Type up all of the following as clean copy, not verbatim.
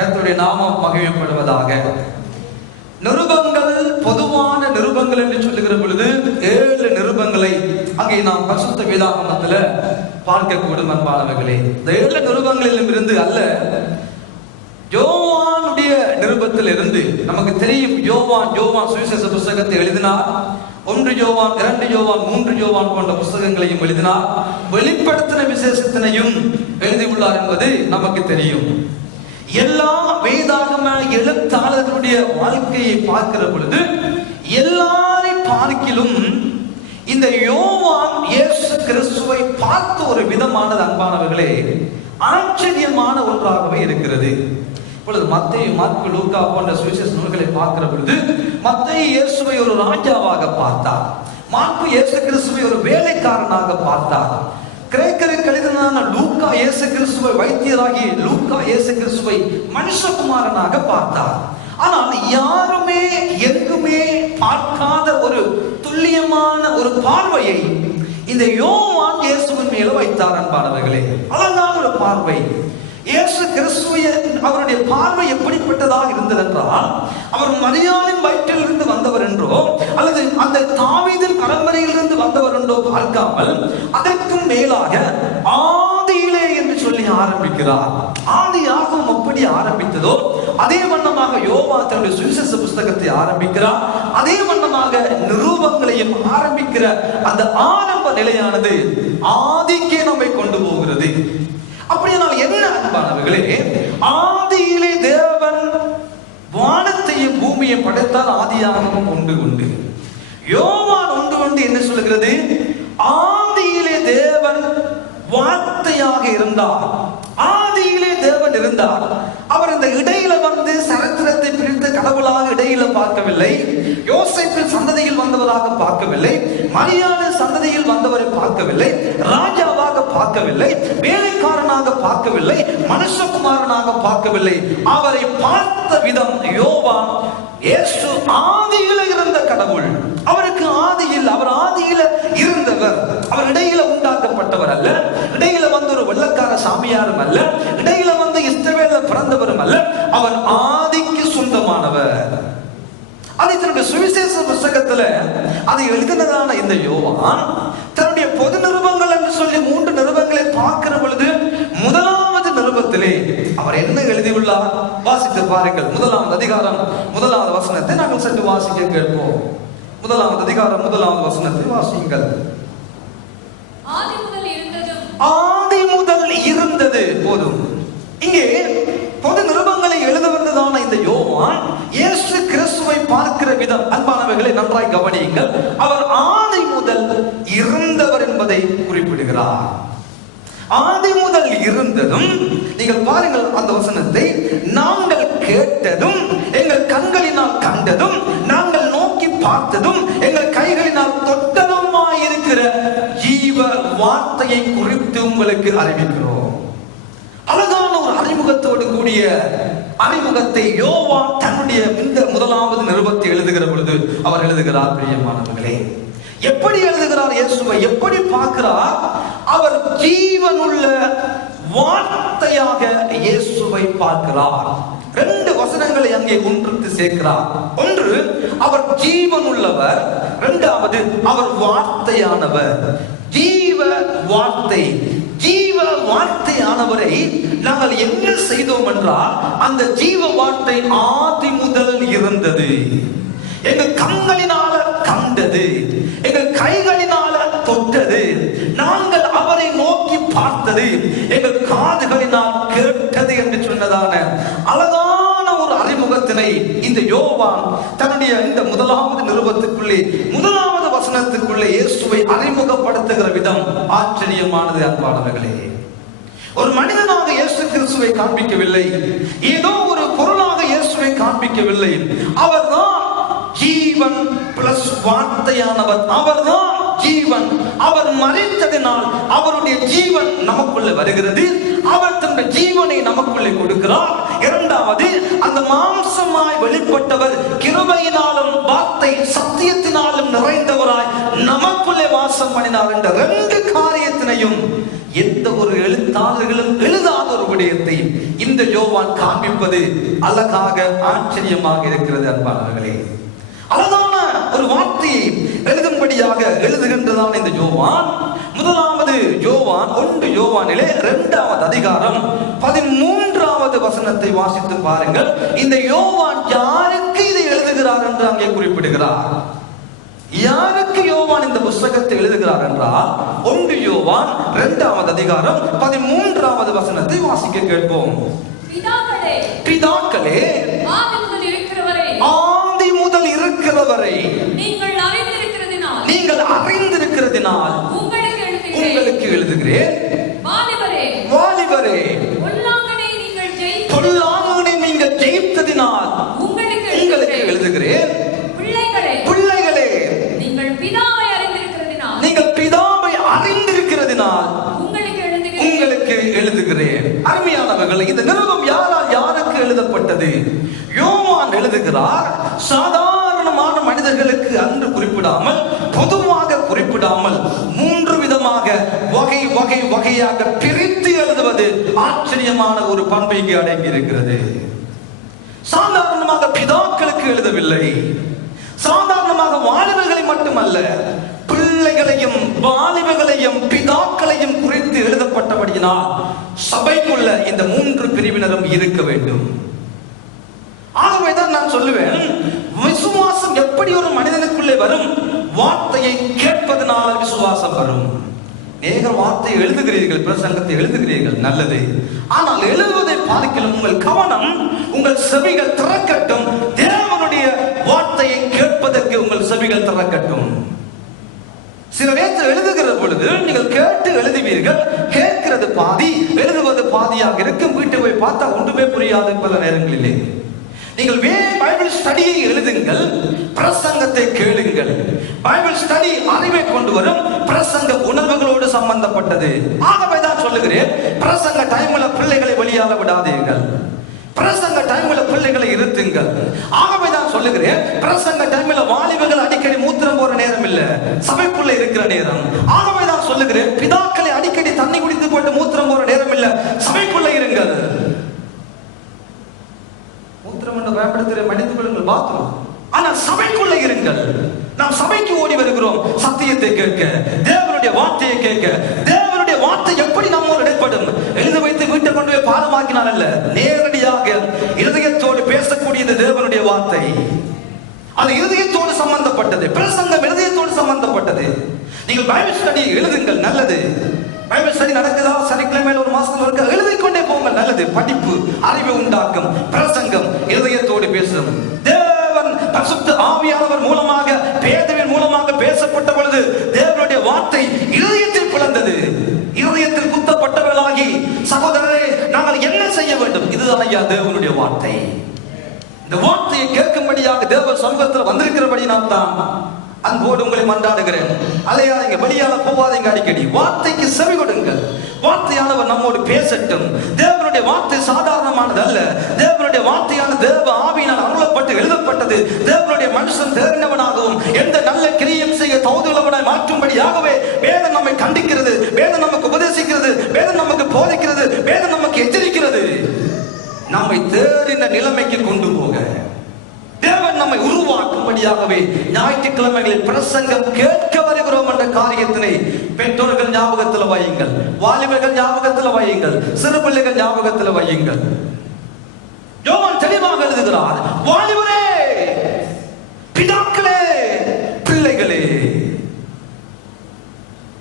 கர்த்தருடைய நாமம் மகிமைப்படுவதாக. நிருபங்கள் பொதுவான நிருபங்கள் என்று சொல்லுகிற பொழுது 7 நிருபங்களை அங்கே நாம் பரிசுத்த வேதாகமத்துல பார்க்கக்கூடும் அன்பானவர்களே. இந்த 7 நிருபங்களிலும் இருந்து அல்ல, யோவானுடைய நிருபத்தில் இருந்து நமக்கு தெரியும். யோவான் சுவிசேஷ புஸ்தகத்தை எழுதினார். 1 யோவான், 2 யோவான், 3 யோவான் போன்ற புஸ்தகங்களையும் எழுதினார். வெளிப்படுத்தின விசேஷத்தினையும் எழுதியுள்ளார் என்பது நமக்கு தெரியும். எல்லா வேதாகம எழுத்தாளர்களுடைய வாழ்க்கையை பார்க்கிற பொழுது எல்லாரை பார்க்கிலும் இந்த யோவான் இயேசு கிறிஸ்துவை பார்த்த ஒரு விதமானது அன்பானவர்களே ஆச்சரியமான ஒன்றாகவே இருக்கிறது. இப்பொழுது மத்தேயு, மார்க்கு, லூக்கா போன்ற சுவிசேஷ நூல்களை பார்க்கிற பொழுது மத்தேயு இயேசுவை ஒரு ராஜாவாக பார்த்தார். மார்க்கு இயேசு கிறிஸ்துவை ஒரு வேலைக்காரனாக பார்த்தார். கிரேக்கருக்கு எழுதினான லூக்கா இயேசு கிறிஸ்துவை வைத்தியராகி லூக்கா இயேசு கிறிஸ்துவை மனுஷகுமாரனாக பார்த்தார். ஆனால் யாருமே எங்குமே பார்க்காத ஒரு துல்லியமான ஒரு பார்வையை இந்த யோவான் இயேசுவின் மேல வைத்தார் அன்பானவர்களே. அழகான ஒரு பார்வை. இயேசு கிறிஸ்துவை அவருடைய பார்வை எப்படிப்பட்டதாக இருந்தது என்றால், அவர் மரியாளின் வயிற்றில் இருந்து வந்தவர் என்றோ அல்லது அந்த தாவீதின் பரம்பரையில் இருந்து வந்தவர் என்றோ பார்க்காமல் அதற்கும் மேலாக ஆதியிலே என்று சொல்லி ஆரம்பிக்கிறார். ஆதியாகவும் அப்படி ஆரம்பித்ததோ அதே வண்ணமாக யோவான் தன்னுடைய சுவிசேஷ புஸ்தகத்தை ஆரம்பிக்கிறார். அதே வண்ணமாக நிரூபங்களையும் ஆரம்பிக்கிற அந்த ஆரம்ப நிலையானது ஆதிக்கே நம்மை கொண்டு போகிறது. அப்படியானால் என்ன அன்பானவர்களே, ஆதியிலே தேவன் வானத்தையும் பூமியையும் படைத்தால் ஆதியாகமம் உண்டு. யோவான் ஒன்று என்ன சொல்லுகிறது? ஆதியிலே தேவன் வார்த்தையாக இருந்தார். ஆதியிலே தேவன் இருந்தார். அவர் இந்த இடையில வந்து சரித்திரத்தை பிரித்த கடவுளாக இடையில பார்க்கவில்லை. யோசேப்பின் சந்ததியில் வந்தவராக பார்க்கவில்லை. மரியாளின் சந்ததியில் வந்தவரை பார்க்கவில்லை. ராஜாவாக பார்க்கவில்லை. வேலைக்காரனாக பார்க்கவில்லை. மனுஷகுமாரனாக பார்க்கவில்லை. அவரை பார்த்த விதம் யோவான் இயேசு ஆதியில இருந்த கடவுள். அவருக்கு ஆதியில், அவர் ஆதியில இருந்தவர். அவர் இடையில உண்டாக்கப்பட்டவர் அல்ல. இடையில வந்து ஒரு வெள்ளக்கார சாமியாரும் அல்ல. இடையில வந்து இஸ்ரவேல்ல பிறந்தவரும் அல்ல. அவர் ஆதிக்கு சொந்தமானவர். அதை தன்னுடைய சுவிசேஷ புஸ்தகத்துல அதை எழுதினதான இந்த யோவான் தன்னுடைய பொது நிருபங்கள் என்று சொல்லி 3 நிருபங்களை பார்க்கிற பொழுது முதலாவது நிருபத்திலே அவர் என்ன எழுதியுள்ளார் வாசித்து பாருங்கள். 1ஆம் அதிகாரம் 1ஆவது வசனத்தை நாங்கள் சற்று வாசிக்க கேட்போம். 1ஆவது அதிகாரம் 1ஆவது வசனத்தை வாசியுங்கள். ஆதி முதல் இருந்தது. போதும். இங்கே பொது நிருபங்களை எழுத வந்ததான இந்த யோவான் இயேசு கிறிஸ்துவை பார்க்கிற விதம் அன்பானவர்களை நன்றாய் கவனியுங்கள். அவர் ஆதி முதல் இருந்தவர் என்பதை குறிப்பிடுகிறார். ஆதி முதல் இருந்ததும், நீங்கள் பாருங்கள் அந்த வசனத்தை, நாங்கள் கேட்டதும், எங்கள் கண்களினால் கண்டதும், நாங்கள் நோக்கி பார்த்ததும், எங்கள் கைகளினால் தொட்டதுமாயிருக்கிற ஜீவ வார்த்தையை குறித்து உங்களுக்கு அறிவிக்கிறோம். அழகான ஒரு அறிமுகத்தோடு கூடிய அறிமுகத்தை யோவான் தன்னுடைய இந்த 1ஆவது நிருபத்தை எழுதுகிற பொழுது அவர் எழுதுகிறார். பிரியமானவர்களே, எப்படி எழுதுகிறார்? இயேசுவை எப்படி பார்க்கிறார்? அவர் ஜீவனுள்ள வார்த்தையாக இயேசுவை பார்க்கிறார். 2 வசனங்களை அங்கே ஒன்றுக்கு சேர்க்கிறார். ஒன்று, அவர் ஜீவன் உள்ளவர். 2வது, அவர் வார்த்தையானவர். ஜீவ வார்த்தை. ஜீவ வார்த்தையானவரை நாங்கள் என்ன செய்தோம் என்றால், அந்த ஜீவ வார்த்தை ஆதி முதல் இருந்தது. எங்கள் கண்களினால கண்டது, எங்கள் கைகளினால தொட்டது, நாங்கள் அவரை நோக்கி பார்த்தது, எங்கள் காதுகளினால் கேட்டது என்று சொன்னதான அழகான ஒரு அறிமுகத்தினை இந்த யோவான் தன்னுடைய இந்த 1ஆவது நிருபத்துக்குள்ளே 1ஆவது வசனத்துக்குள்ளே இயேசுவை அறிமுகப்படுத்துகிற விதம் ஆச்சரியமானது அன்பானவர்களே. ஒரு மனிதனாக இயேசு கிறிஸ்துவை காண்பிக்கவில்லை. ஏதோ ஒரு பொருளாக இயேசுவை காண்பிக்கவில்லை. அவர்தான் ஜீவன் பிளஸ் வார்த்தையானவர். அவர்தான் ஜீவன். அவர் மரித்ததினால் அவருடைய ஜீவன் நமக்குள்ளே வருகிறது. அவர் தன்னுடைய ஜீவனை நமக்குள்ளே கொடுக்கிறார். 2வது, அந்த மாம்சமாய் வெளிப்பட்டவர் கிருபையினாலும் வார்த்தை சத்தியத்தினாலும் நிறைந்தவராய் நமக்குள்ளே வாசம் பண்ணினார் என்ற 2 காரியத்தினையும் எந்த ஒரு எழுத்தாளர்களும் எழுதாத ஒரு விடயத்தை இந்த யோவான் காண்பிப்பது அழகாக ஆச்சரியமாக இருக்கிறது அன்பானவர்களே. அழகான ஒரு வார்த்தையை எழுதும்படியாக எழுதுகின்றதான இந்த யோவான், முதலாவது யோவான் 1 யோவானிலே 2வது அதிகாரம் 13வது வசனத்தை வாசித்து பாருங்கள். இந்த யோவான் யாருக்கு இதை எழுதுகிறார் என்று அங்கே குறிப்பிடுகிறார். யாருக்கு யோவான் இந்த புத்தகத்தை எழுதுகிறார் என்றால் 1 யோவான் 2வது அதிகாரம் 13வது வசனத்தை வாசிக்க கேட்போம். பிதாக்களே, ஆதி முதல் இருக்கிறவரை நீங்கள் அறிந்திருக்கிறதினால் உங்களுக்கு எழுதுகிறேன். வாலிபரே, பொல்லாங்கனை நீங்கள் ஜெயித்ததினால் உங்களுக்கு எழுதுகிறேன். பிள்ளைகளே, நீங்கள் பிதாவை அறிந்திருக்கிறதினால் உங்களுக்கு எழுதுகிறேன். அருமையானவர்களே, இந்த நிருபம் யாரால் யாருக்கு எழுதப்பட்டது? யோவான் எழுதுகிறார். சாதாரணமான மனிதர்களுக்கு அன்று குறிப்பிடாமல், பொதுவாக குறிப்பிடாமல் 3 விதமாக வகையாக பிரித்து எழுதுவது ஆச்சரியமான ஒரு பண்பை இங்கே அடங்கி இருக்கிறது. சாதாரணமாக பிதாக்களுக்கு எழுதவில்லை. சாதாரணமாக வாலிபர்களை மட்டுமல்ல, பிள்ளைகளையும் வாலிபர்களையும் பிதாக்களையும் குறித்து எழுதப்பட்டபடியினால் சபைக்குள்ள இந்த 3 பிரிவினரும் இருக்க வேண்டும். ஆகவேதான் நான் சொல்லுவேன், விசுவாசம் எப்படி ஒரு மனிதனுக்குள்ளே வரும்? வார்த்தையை கேட்பதனால் விசுவாசம் வரும். நீங்கள் வார்த்தையை எழுதுகிறீர்கள், பிரசங்கத்தை எழுதுகிறீர்கள், நல்லது. ஆனால் எழுதுவதை பார்க்கலாம், உங்கள் கவனம், உங்கள் செவிகள் திறக்கட்டும். தேவனுடைய வார்த்தையை கேட்பதற்கு உங்கள் செவிகள் திறக்கட்டும். சில நேரத்தில் எழுதுகிற பொழுது நீங்கள் கேட்டு எழுதுவீர்கள். கேட்கிறது பாதி, எழுதுவது பாதியாக இருக்கும். வீட்டை போய் பார்த்தா ஒன்றுமே புரியாது பல நேரங்களிலே. நீங்கள் பைபிள் ஸ்டடியை எழுதுங்கள், பிரசங்கத்தை கேளுங்கள். பைபிள் ஸ்டடி அறிவை கொண்டு வரும், பிரசங்க உணர்வுகளோடு சம்பந்தப்பட்டது. ஆகவே தான் சொல்லுகிறேன், பிரசங்க டைம்ல பிள்ளைகளை வெளியால விடாதீர்கள். பிரசங்க டைம்ல பிள்ளைகளை இருத்துங்கள். ஆகவே தான் சொல்லுகிறேன், பிரசங்க டைம்ல வாலிபர்கள் அடிக்கடி மூத்திரம் போற நேரம் இல்ல, சபைக்குள்ள இருக்கிற நேரம். ஆகவே தான் சொல்லுகிறேன், பிதாக்களை அடிக்கடி தண்ணி குடித்து போட்டு மூத்திரம் போற நேரம் இல்ல, சபைக்குள்ள இருங்கள். மூத்திரம் என்று பயன்படுத்துகிற மனிதக் கொள்ளுங்கள், பாத்ரூம். ஆனால் சபைக்குள்ள இருங்கள். நாம் சபைக்கு ஓடி வருகிறோம் சத்தியத்தை கேட்க, தேவனுடைய வார்த்தையை கேட்க. தேவனுடைய வார்த்தை எப்படி நம்மோடு இடைப்படும்? எழுத வைத்து வீட்டை கொண்டு போய் பாடமாக்கினால் அல்ல, நேரடியாக இருதயத்தோடு பேசக்கூடியது தேவனுடைய வார்த்தை. அது இருதயத்தோடு சம்பந்தப்பட்டது. பிரசங்கம் இருதயத்தோடு சம்பந்தப்பட்டது. நீங்கள் பைபிள் ஸ்டடி எழுதுங்கள், நல்லது. பைபிள் ஸ்டடி நடக்குதா? சனிக்கிழமையில் ஒரு மாசத்துல இருக்க, எழுதிக்கொண்டே போங்கள், நல்லது. படிப்பு அறிவை உண்டாக்கும். பிரசங்கம் இருதயத்தோடு பேசும். தேவன் பரிசுத்த ஆவியானவர் மூலமாக, பேதுவின் மூலமாக பேசப்பட்ட பொழுது தேவனுடைய வார்த்தை இருதயத்தில் பிளந்தது. இருதயத்தில் குத்தப்பட்டவர்களாகி, சகோதரரே, நாங்கள் என்ன செய்ய வேண்டும்? இதுதான் ஐயா தேவனுடைய வார்த்தை. இந்த வார்த்தையை கேட்கும்படியாக தேவ சமூகத்தில் வந்திருக்கிறபடினால் தான் அன்போடு உங்களை மன்றாடுகிறேன். அலையாதீங்க, வெளியால போவாதீங்க. அடிக்கடி வார்த்தைக்கு செவி கொடுங்கள். வார்த்தையானவர் நம்மோடு பேசட்டும். தேவனுடைய வார்த்தை சாதாரணமானது அல்ல. தேவனுடைய வார்த்தையான தேவ ஆவியினால் அருளப்பட்டு எழுதப்பட்டது. தேவனுடைய மனுஷன் தேர்ந்தவனாகவும் எந்த நல்ல கிரியம் செய்ய தகுதியுள்ளவனாய் மாற்றும்படியாகவே வேதம் நம்மை கண்டிக்கிறது, வேதம் நமக்கு உபதேசிக்கிறது, வேதம் நமக்கு போதிக்கிறது, வேதம் நமக்கு எச்சரிக்கிறது. நம்மை தேடின நிலைமைக்கு கொண்டு போக தேவன் நம்மை உருவாக்கும்படியாகவே ஞாயிற்றுக்கிழமைகளில் பிரசங்கம் கேட்க வருகிறோம் என்ற காரியத்தினை பெற்றோர்கள் ஞாபகத்தில் வையுங்கள், வாலிபர்கள் ஞாபகத்தில் வையுங்கள், சிறு பிள்ளைகள் ஞாபகத்தில் வையுங்கள். யோவான் தெளிவாக எழுதுகிறார், வாலிபரே, பிதாக்களே, பிள்ளைகளே.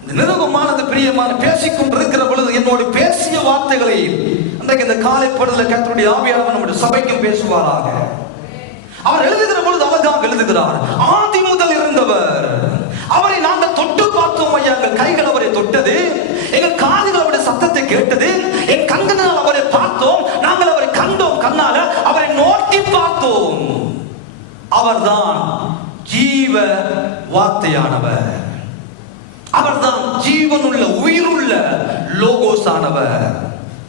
இந்த நிருபமானது பிரியமான பேசிக்கொண்டிருக்கிற பொழுது என்னோடு பேசிய வார்த்தைகளை அன்றைக்கு இந்த காலை பொழுதுல கர்த்தருடைய ஆவியானவர் நம்முடைய சபைக்கும் பேசுவாராக. அவர் எழுதுகிற பொழுது அழகாக எழுதுகிறார். ஆதி முதல் இருந்தவர், அவரை நாங்கள் தொட்டு பார்த்தோம் ஐயா. எங்கள் கைகள் அவரை தொட்டது, எங்கள் காதுகள் அவருடைய சத்தத்தை கேட்டது, என் கண்களால் அவரை பார்த்தோம், நாங்கள் அவரை கண்டோம், கண்ணால அவரை நோக்கி பார்த்தோம். அவர்தான் ஜீவ வார்த்தையானவர். அவர்தான் ஜீவனுள்ள உயிருள்ள லோகோஸானவர்.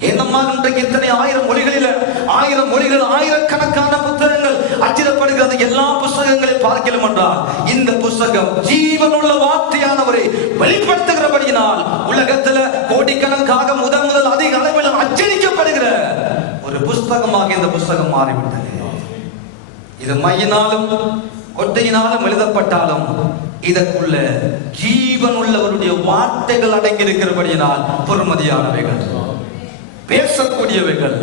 என்னம்மா இன்றைக்கு இத்தனை 1000 மொழிகளில் 1000 மொழிகள், ஆயிரக்கணக்கான புத்தகங்கள் அச்சிடப்படுகிறது. எல்லா புத்தகங்களையும் பார்க்கலாம் என்றால் இந்த புத்தகம் ஜீவனுள்ள வார்த்தையானவரை வெளிப்படுத்துகிறபடியினால் உலகத்தில் கோடிக்கணக்காக முதல் அதிக அளவில் அச்சடிக்கப்படுகிற ஒரு புஸ்தகமாக இந்த புஸ்தகம் மாறிவிட்டது. இது மையினாலும் கொட்டையினாலும் எழுதப்பட்டாலும் இதற்குள்ள ஜீவன் உள்ளவருடைய வார்த்தைகள் அடங்கி இருக்கிறபடியினால் பொறுமதியானவைகள், பேசக்கூடியவைகள்,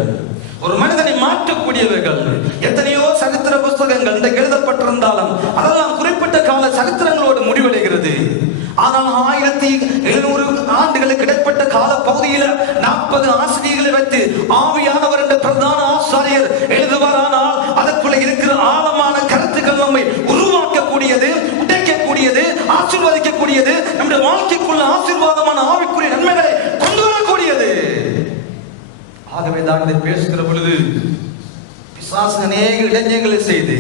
ஒரு மனிதனை மாற்றக்கூடியவைகள். எத்தனையோ சரித்திர புஸ்தகங்கள் இன்றைக்கு எழுதப்பட்டிருந்தாலும் அதெல்லாம் குறிப்பிட்ட கால சரித்திரங்களோடு முடிவடைகிறது. ஆனால் 1700 ஆண்டுகளுக்கு இடைப்பட்ட கால பகுதியில் 40 ஆசிரியர்களை வைத்து ஆவியானவர் என்ற பிரதான ஆசாரியர் எழுதுவாரானால் அதற்குள்ள இருக்கிற ஆழமான கருத்துக்கள் நம்மை உருவாக்கக்கூடியது, உடைக்கக்கூடியது, ஆசீர்வதிக்கக்கூடியது, நம்முடைய வாழ்க்கைக்குள்ள ஆசீர்வாதமான ஆவிக்குரிய நன்மைகளை கொண்டு வரக்கூடியது. ஆகவே தான் இதை பேசுகிற பொழுது பிசாசு அநேக இளைஞர்களை செய்து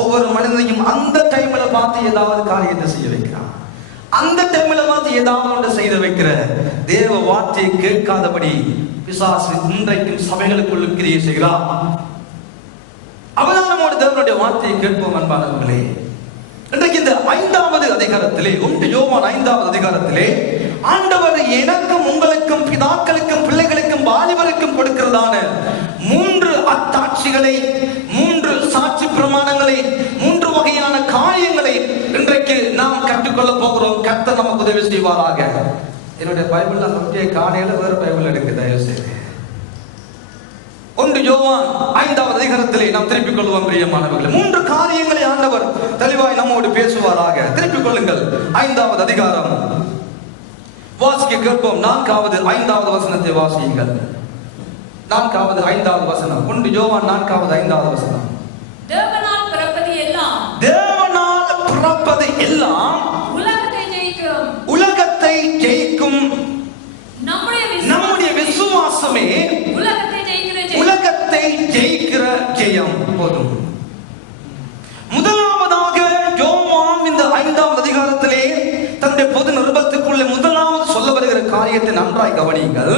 ஒவ்வொரு மனிதனையும் அந்த டைம்ல பார்த்து ஏதாவது காரியத்தை செய்ய வைக்கிறான். அந்த டைம்ல பார்த்து ஏதாவது ஒன்று செய்து வைக்கிற தேவ வார்த்தையை கேட்காதபடி பிசாசு இன்றைக்கும் சபைகளுக்குள் கிரியை செய்கிறார். அவதான் நம்மோட தேவனுடைய வார்த்தையை கேட்போம் அன்பானவர்களே. இன்றைக்கு இந்த 5வது அதிகாரத்திலே, 1 யோவான் 5வது அதிகாரத்திலே ஆண்டவர் எனக்கும் உங்களுக்கும் பிதாக்களுக்கும் பிள்ளைகளுக்கும் வாலிபருக்கும் கொடுக்கிறதான 3 அத்தாட்சிகளை, 3 சாட்சி பிரமாணங்களை, 3 வகையான காரியங்களை இன்றைக்கு நாம் கற்றுக்கொள்ள போகிறோம். கர்த்தர் நமக்கு உதவி செய்வாராக. என்னுடைய பைபிள் அந்த காலையில வேறு பைபிள் எடுக்க தயவு செய்து 1 யோவான் 5வது அதிகாரத்திலே நாம் திருப்பிக் கொள்வோம் பிரியமானவர்களே. 3 காரியங்களை ஆண்டவர் தெளிவாய் நம்மோடு பேசுவாராக. திருப்பிக் கொள்ளுங்கள். 5வது அதிகாரம் வாசிக்க கேட்போம். 4வது 5வது வசனத்தை வாசியுங்கள். 4வது 5வது வசனம். 1 யோவான் 4வது 5வது வசனம். தேவனால் பிறப்பது எல்லாம், தேவனால் பிறப்பது எல்லாம் உலகத்தை ஜெயிக்கும், உலகத்தை ஜெயிக்கும். நம்முடைய விசுவாசமே உலகத்தை ஜெயிக்கிற ஜெயம். போதும். முதலாவதாக யோவான் இந்த 5வது அதிகாரத்திலே தன்னுடைய பொது நிருபத்துக்குள்ளே முதலாவது சொல்ல வருகிற காரியத்தை நன்றாய் கவனியுங்கள்.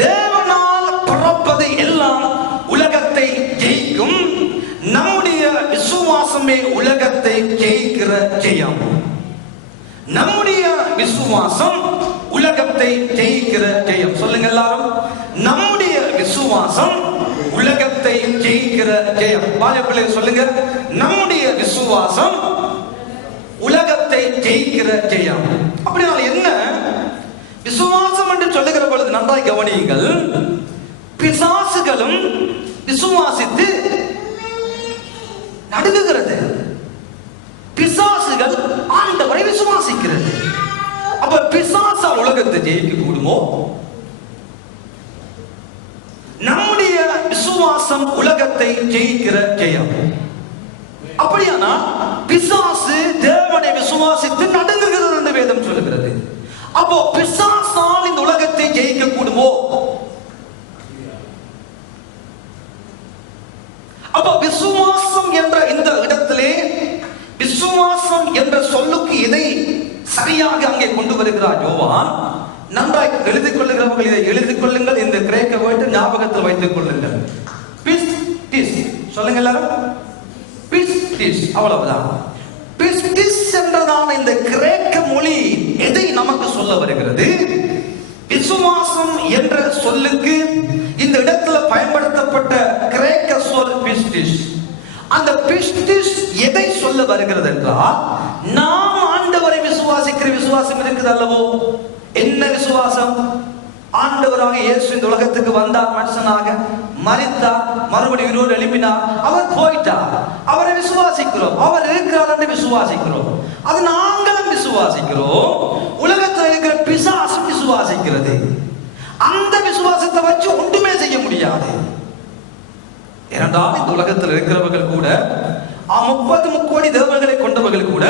தேவனால் பிறப்பது எல்லாம் உலகத்தை ஜெயிக்கும். நம்முடைய விசுவாசமே உலகத்தை ஜெயிக்கிற ஜெயம். நம்முடைய விசுவாசம் உலகத்தை ஜெயிக்கிற ஜெயம். சொல்லுங்க எல்லாரும். நம்முடைய விசுவாசம் உலகத்தை ஜெயிக்கிற ஜெயம். வாலிப பிள்ளைகள் சொல்லுங்க. நம்முடைய விசுவாசம் உலகத்தை ஜெயிக்கிற ஜெயம். அப்படின்னா என்ன விசுவாசம் என்று சொல்லுகிற பொழுது நன்றாய் கவனியுங்கள். பிசாசுகளும் விசுவாசித்து நடுங்குகிறது. பிசாசுகள் ஆண்டவரை விசுவாசிக்கிறது. அப்ப பிசாசால் உலகத்தை ஜெயிக்க கூடுமோ? நம்முடைய விசுவாசம் உலகத்தை ஜெயிக்கிற ஜெயம். அப்படியானா பிசாசு தேவனை விசுவாசித்து நடுங்குகிறது என்று வேதம் சொல்லுகிறது. அப்போ பிசாசால் இந்த உலகத்தை ஜெயிக்க கூடுமோ? அப்போ விசுவாசம் என்ற இந்த இடத்திலே விசுவாசம் என்ற சொல்லுக்கு எதை சரியாக அங்கே கொண்டு வருகிறார் யோவான்? நன்றாய் எழுதிக் கொள்ளுகிறவர்கள் இதை எழுதிக் கொள்ளுங்கள். இந்த கிரேக்க வேர்டை ஞாபகத்தில் வைத்துக் கொள்ளுங்கள். பிஸ்டிஸ். சொல்லுங்க எல்லாரும். பிஸ்டிஸ். அவ்வளவுதான். பிஸ்டிஸ் என்றதான இந்த கிரேக்க மொழி எதை நமக்கு சொல்ல வருகிறது? விசுவாசம் என்ற சொல்லுக்கு இந்த இடத்துல பயன்படுத்தப்பட்ட கிரேக்க சொல் பிஸ்டிஸ். அந்த பிஸ்டிஸ் எதை சொல்ல வருகிறது என்றால், நாம் ஆண்டவரை விசுவாசிக்கிற விசுவாசம் இருக்குது அல்லவோ? என்ன விசுவாசம்? ஆண்டவராக இயேசு இந்த உலகத்துக்கு வந்தார், மனுஷனாக மரித்தார், மறுபடியும் உயிரோடு எழுப்பினார், அவர் போயிட்டார். அவரை விசுவாசிக்கிறோம். அவர் இருக்கிறார் என்று விசுவாசிக்கிறோம். அது நாங்களும் விசுவாசிக்கிறோம். உலகத்தில் இருக்கிற பிசாசும் விசுவாசிக்கிறது. அந்த விசுவாசத்தை வச்சு ஒன்றுமே செய்ய முடியாது. ஏனென்றால் இந்த உலகத்தில் இருக்கிறவர்கள் கூட 30 கோடி தேவர்களை கொண்டவர்கள் கூட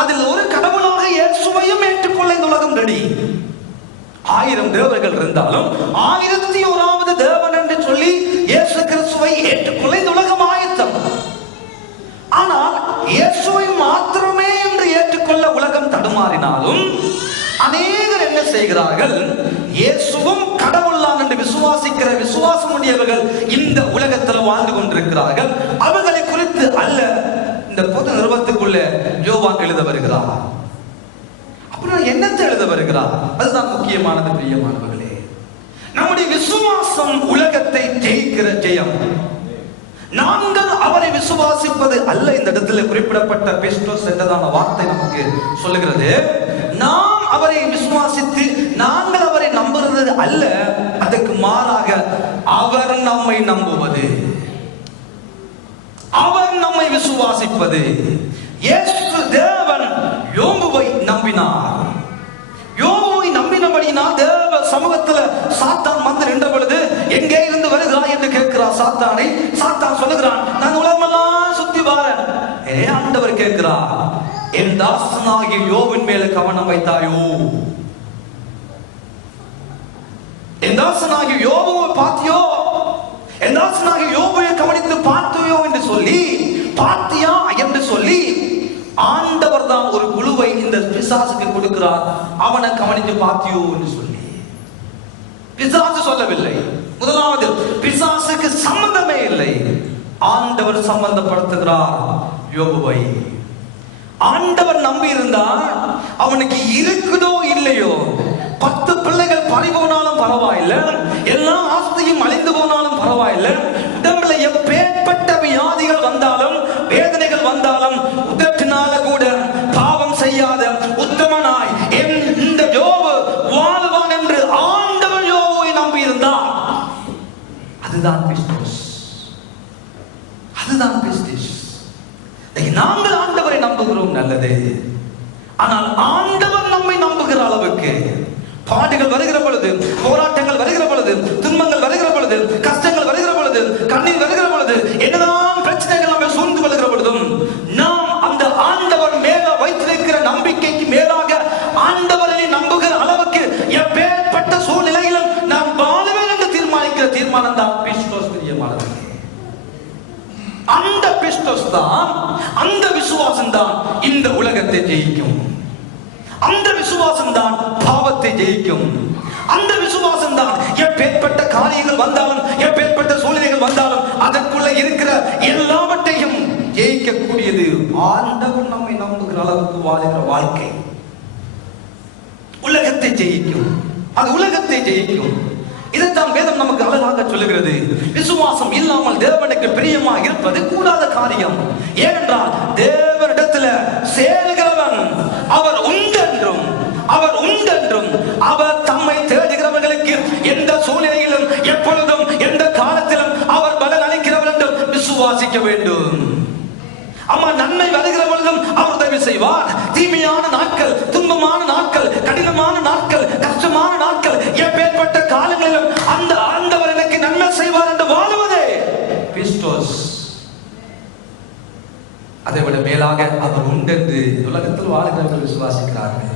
அதில் ஒரு கடவுளாக இயேசுவையும் ஏற்றுக்கொள்ள இந்த உலகம் ரெடி. 1000 தேவர்கள் இருந்தாலும் 1001வது தேவன் என்று சொல்லி இயேசு கிறிஸ்துவை ஏற்றுக்கொள்ள இந்த உலகம் ஆயத்தம். ஆனால் இயேசுவை மாத்திரமே என்று ஏற்றுக்கொள்ள உலகம் தடுமாறினாலும் அநேகர் என்ன செய்கிறார்கள்? இயேசுவும் கடவுள்தான் என்று விசுவாசிக்கிற விசுவாசம் உடையவர்கள் இந்த உலகத்தில் வாழ்ந்து கொண்டிருக்கிறார்கள். அவர்களை குறித்து அல்ல இந்த பொது நிருபத்துக்குள்ள யோவான் எழுத வருகிறார். அப்புறம் என்னத்தை எழுத வருகிறார்? அதுதான் முக்கியமானது பிரியமானவர்களே. நம்முடைய விசுவாசம் விசுவாசம் உலகத்தை ஜெயிக்கிற ஜெயம். நாங்கள் அவரை விசுவாசிப்பது அல்ல. இந்த இடத்துல குறிப்பிடப்பட்ட பிஸ்டோஸ் என்றதான வார்த்தை நமக்கு சொல்லுகிறது, நாம் அவரை விசுவாசித்து நாங்கள் அவரை நம்புறது அல்ல, அதற்கு மாறாக அவர் நம்மை நம்புவது, அவர் நம்மை விசுவாசிப்பது. இயேசு தேவன் யோபுவை நம்பினார். யோபுவை நம்பினபடியினால் தேவ சமூகத்துல சாத்தான் வந்து நின்ற பொழுது, எங்கே இருந்து வருகிறாய் என்று கேட்கிறார் சாத்தானை. சாத்தான் சொல்லுகிறான், நான் உலகமெல்லாம் சுத்தி வாரேன். ஆண்டவர் கேட்கிறார், என் தாசனாகிய யோபின் மேல கவனம் வைத்தாயோ? என் தாசனாகிய யோபுவை பார்த்தியோ? என் தாசனாகிய யோபுவை கவனித்து பார்த்தியோ என்று சொல்லி, பார்த்தியா என்று சொல்லி ஆண்டவர் தான் ஒரு குழுவை இந்த பிசாசுக்கு கொடுக்கிறார். அவனை கவனித்து பார்த்தியோ என்று சொல்லி. பிசாசு சொல்லவில்லை. முதலாவது, பிசாசுக்கு சம்பந்தமே இல்லை, ஆண்டவர் சம்பந்தப்படுத்துகிறார் யோபுவை. ஆண்டவர் நம்பி இருந்தால் அவனுக்கு இருக்குதோ இல்லையோ, 10 பிள்ளைகள் பறிபோனாலும் பரவாயில்லை, எல்லா ஆஸ்தியும் அழிந்து போனாலும் பரவாயில்லை, உடம்புல எப்பேற்பட்ட வியாதிகள் வந்தாலும் வேதனைகள் வந்தாலும் உதட்டினால கூட பாவம் செய்யாத உத்தமனாய் இந்த யோபு வாழ்வான் என்று ஆண்டவர் யோபுவை நம்பி இருந்தார். அதுதான் பிஸ்டோஸ். அதுதான் பிஸ்டோஸ். நாங்கள் ஆண்டவரை நம்புகிறோம், நல்லது. ஆனால் ஆண்டவர் நம்மை நம்புகிற அளவுக்கு பாடுகள் வருகிற பொழுது, போராட்டங்கள் வருகிற பொழுது, துன்பங்கள் வருகிற பொழுது, கஷ்டங்கள் வருகிற பொழுது, கண்ணீர் வருகிற பொழுது, என்னதான் பிரச்சனைகள் நம்ம சூழ்ந்து வருகிற பொழுதும் நாம் அந்த ஆண்டவர் மேல வைத்திருக்கிற நம்பிக்கைக்கு மேலாக ஆண்டவரை நம்புகிற அளவுக்கு எப்பேற்பட்ட சூழ்நிலையிலும் நாம் வாழுவேன் என்று தீர்மானிக்கிற தீர்மானம் தான் பிஸ்டோஸ் பிரியமானது. அந்த பிஸ்டோஸ் தான், அந்த விசுவாசம் தான் இந்த உலகத்தை ஜெயிக்கும். அந்த விசுவாசம் தான் பாவத்தை ஜெயிக்கும். அந்த விசுவாசம் தான் எப்பேற்பட்ட காரியங்கள் வந்தாலும், எப்பேற்பட்ட சூழ்நிலைகள் வந்தாலும் அதற்குள்ள இருக்கிற எல்லாவற்றையும் ஜெயிக்கக்கூடியது. ஆண்டவர் நம்மை நம்புகிற அளவுக்கு வாழ்கிற வாழ்க்கை உலகத்தை ஜெயிக்கும். அது உலகத்தை ஜெயிக்கும். இதைத்தான் வேதம் நமக்கு அழகாக சொல்லுகிறது. விசுவாசம் இல்லாமல் தேவனுக்கு பிரியமா இருப்பது கூடாத காரியம். ஏனென்றால் தேவனிடத்துல சேருகிறவன் அவர் உண்டென்றும், அவர் உண்டென்றும், அவர் தம்மை தேடுகிறவர்களுக்கு எந்த சூழ்நிலையிலும் எப்பொழுதும் எந்த காலத்திலும் அவர் பலன் அளிக்கிறவர் என்றும் விசுவாசிக்க வேண்டும். அம்மா, நன்மை வருகிற பொழுதும் அவர் உதவி செய்வார். தீமையான நாட்கள், துன்பமான நாட்கள், கடினமான நாட்கள், கஷ்டமான நாட்கள், எப்பேற்பட்ட காலங்களிலும் அந்த ஆண்டவர் எனக்கு நன்மை செய்வார் என்று வாழுவதே பிஸ்டோஸ். அதை விட மேலாக அவர் உண்டென்று உலகத்தில் வாழ்கிறவர்கள் விசுவாசிக்கிறார்கள்.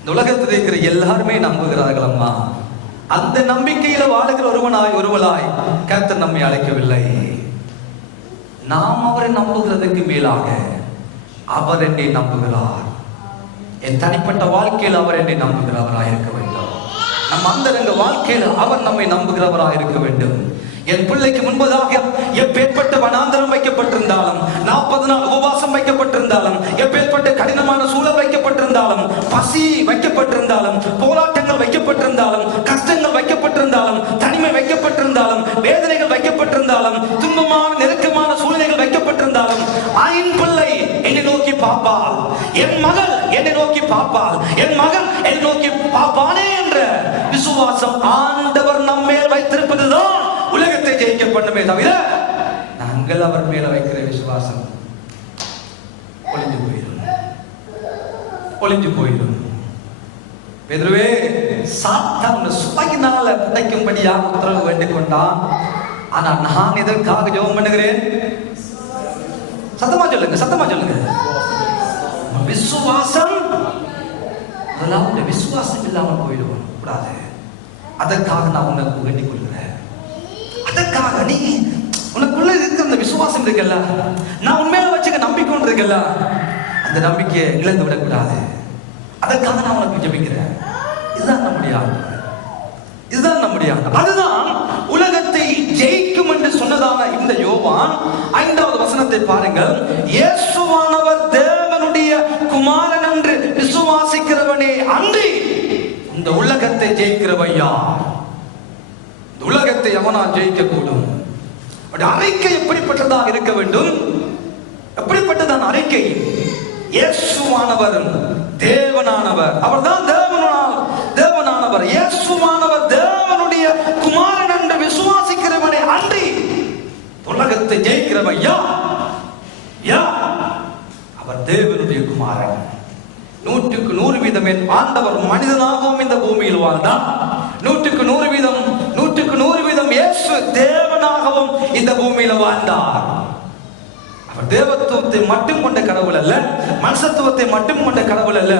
இந்த உலகத்தில் இருக்கிற எல்லாருமே நம்புகிறார்கள். அம்மா, அந்த நம்பிக்கையில வாழுகிற ஒருவனாய் கர்த்தர் நம்மை அழைக்கவில்லை. நாம் அவரை நம்புகிறதுக்கு மேலாக அவர் என்னை நம்புகிறார். என் தனிப்பட்ட வாழ்க்கையில் அவர் என்னை நம்புகிறவராக இருக்க வேண்டும். நம் அந்தரங்க வாழ்க்கையில் அவர் நம்மை நம்புகிறவராக இருக்க வேண்டும். என் பிள்ளைக்கு முன்பதாக எப்பேற்பட்ட வனாந்தரம் வைக்கப்பட்டிருந்தாலும், 40 நாள் உபவாசம் வைக்கப்பட்டிருந்தாலும், எப்பேற்பட்ட கடினமான சூழல் வைக்கப்பட்டிருந்தாலும், பசி வைக்கப்பட்டிருந்தாலும், போராட்டங்கள் வைக்கப்பட்டிருந்தாலும், கஷ்டங்கள் வைக்கப்பட்டிருந்தாலும், தனிமை வைக்கப்பட்டிருந்தாலும், வேதனைகள் வைக்கப்பட்டிருந்தாலும், துன்பமான நெருக்கமான சூழ்நிலைகள் வைக்கப்பட்டிருந்தாலும், என் பிள்ளை என்னை நோக்கி பார்ப்பாள், என் மகள் என்னை நோக்கி பார்ப்பாள், என் மகன் என்னை நோக்கி பார்ப்பானே என்ற விசுவாசம் ஆண்டவர் நம்மேல் வைத்திருப்பதுதான் உலகத்தை ஜெயிக்க பண்ணுமே தவிர, நாங்கள் அவர் மேல வைக்கிற விசுவாசம் ஒளிஞ்சு போயிடும், ஒளிஞ்சு போயிடும். பேதுருவே, சாத்தான் சுமையினால புதைக்கும்படியாக உத்தரவு வேண்டிக் கொண்டான். ஆனா நான் இதற்காக ஜெபம் பண்ணுகிறேன். சத்தமா சொல்லுங்க, சத்தமா சொல்லுங்க. விசுவாசம், முதலாவது விசுவாசம் இல்லாமல் போயிடுவோம் கூடாது. அதற்காக நான் உனக்கு வேண்டிக் கொள்கிறேன். அதற்காக நீ உனக்குள்ள இருக்கிற அந்த விசுவாசம் இருக்குல்ல, நான் உண்மையில வச்சுக்க நம்பிக்கை இருக்குல்ல, அந்த நம்பிக்கையை இழந்து விடக்கூடாது. அதற்காக நான் உனக்கு ஜெபிக்கிறேன். இதுதான் நம்முடைய ஆண்டவர், இதுதான் நம்முடைய ஆண்டவர். அதுதான் உலகத்தை ஜெயிக்கும் என்று சொன்னதான இந்த யோவான் 5வது வசனத்தை பாருங்கள். இயேசுவானவர் தேவனுடைய குமாரன் என்று விசுவாசிக்கிறவனே அன்றி இந்த உலகத்தை ஜெயிக்கிறவன் யார்? எவனால் ஜெயிக்க கூடும்? அறிக்கை எப்படிப்பட்டதாக இருக்க வேண்டும்? எப்படிப்பட்டதான் அறிக்கை? இயேசுவானவர் தேவனானவர், அவர்தான் தேவனானவர். இயேசுவானவர் தேவனுடைய குமாரன் என்று விசுவாசிக்கிறவனே அன்றி உலகத்தை ஜெயிக்கிறவன் யார்? அவர் தேவனுடைய குமாரன். 100% ஆண்டவர் மனிதனாகவும் இந்த பூமியில் வாழ்ந்தார். 100% இயேசு தேவனாகவும் இந்த பூமியில் வாழ்ந்தார். அவர் தேவத்துவத்தை மட்டும் கொண்ட கடவுள் அல்ல, மனுஷத்துவத்தை மட்டும் கொண்ட கடவுள் அல்ல.